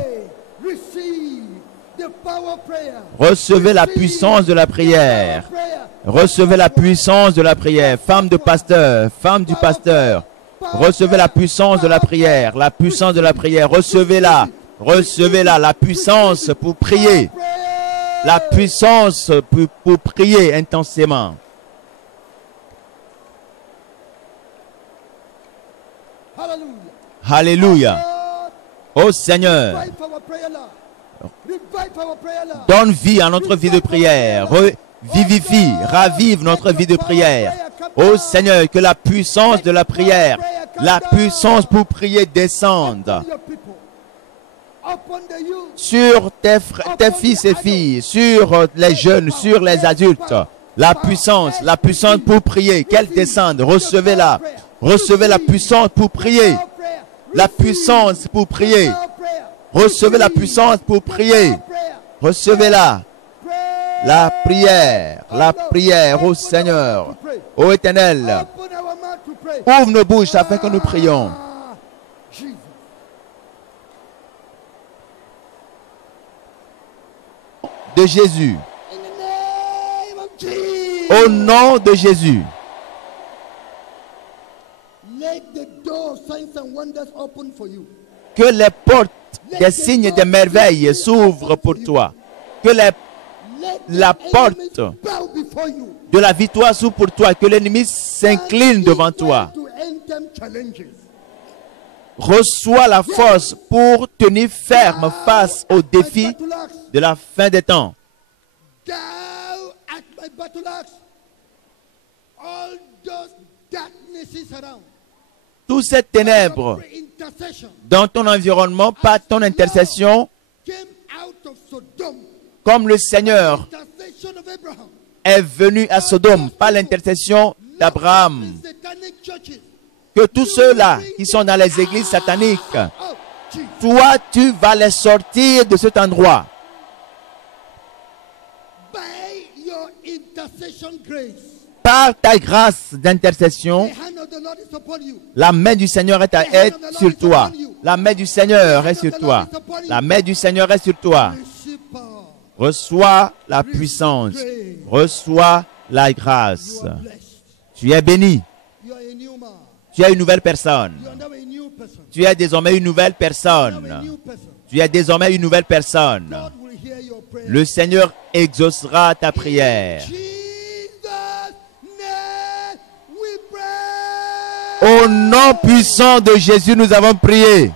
Receive the power of prayer. Recevez la puissance de la prière. Recevez la puissance de la prière. Femme de pasteur, femme du pasteur. Recevez la puissance de la prière. La puissance de la prière. Recevez-la. Recevez-la. La puissance pour prier. La puissance pour prier intensément. Hallelujah. Alléluia. Lord, Ô Seigneur, revive our prayer life. Revive our prayer life. donne vie à notre vie de prière. Vivifie, ravive notre vie de prière. Ô Seigneur, que la puissance de la prière, la puissance pour prier descende Upon your people. Upon the youth. sur tes fils et filles, sur les jeunes, sur les adultes. La puissance pour prier, qu'elle descende. Recevez-la. Recevez la puissance pour prier. La puissance pour prier. Recevez la puissance pour prier. Recevez-la. La prière au Seigneur, ô Éternel. Ouvre nos bouches afin que nous prions. De Jésus. Au nom de Jésus. Let the door of signs and wonders open for you. Que les portes des signes et des merveilles s'ouvrent pour toi. Que la porte Bow before you. de la victoire s'ouvre pour toi. Que l'ennemi s'incline devant toi. To end them challenges. Reçois la force pour tenir ferme face aux défis de la fin des temps. Thou at my battle axe, all those darknesses around. Toutes ces ténèbres Intercession dans ton environnement, par ton intercession, came out of Sodom. comme le Seigneur Intercession of Abraham. est venu à Sodome par l'intercession d'Abraham. Satanic churches. Que tous ceux-là qui sont dans les églises sataniques, Oh, Jesus. toi, tu vas les sortir de cet endroit. By your intercession grace, Par ta grâce d'intercession, the hand of the Lord is upon you. la main du Seigneur est sur toi. La main du Seigneur est sur toi. La main du Seigneur est sur toi. Receive power. Reçois la puissance. Reçois la grâce. You are blessed. Tu es béni. You are a new man. Tu es une nouvelle personne. You are now a new person. Tu es désormais une nouvelle You are now a personne. new person. Tu es désormais une nouvelle personne. God will hear your prayer. Le Seigneur exaucera ta prière. Jesus' name we pray. Au nom puissant de Jésus, nous avons prié.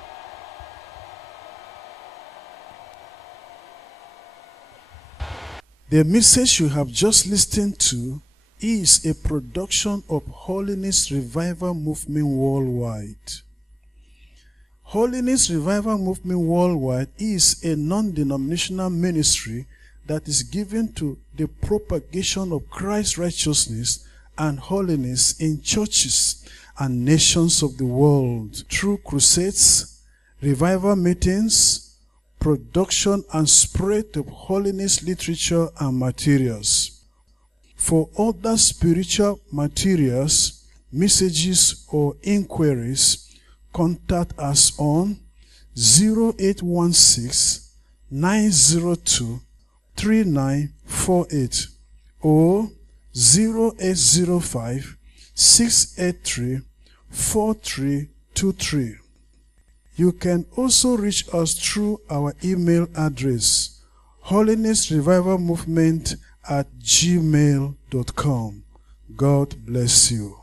The message you have just listened to is a production of Holiness Revival Movement Worldwide. Holiness Revival Movement Worldwide is a non-denominational ministry that is given to the propagation of Christ's righteousness and holiness in churches and nations of the world through crusades, revival meetings, production and spread of holiness literature and materials. For other spiritual materials, messages, or inquiries, contact us on 0816-902-3948 or 0805-683-4323. You can also reach us through our email address, holinessrevivalmovement@gmail.com. God bless you.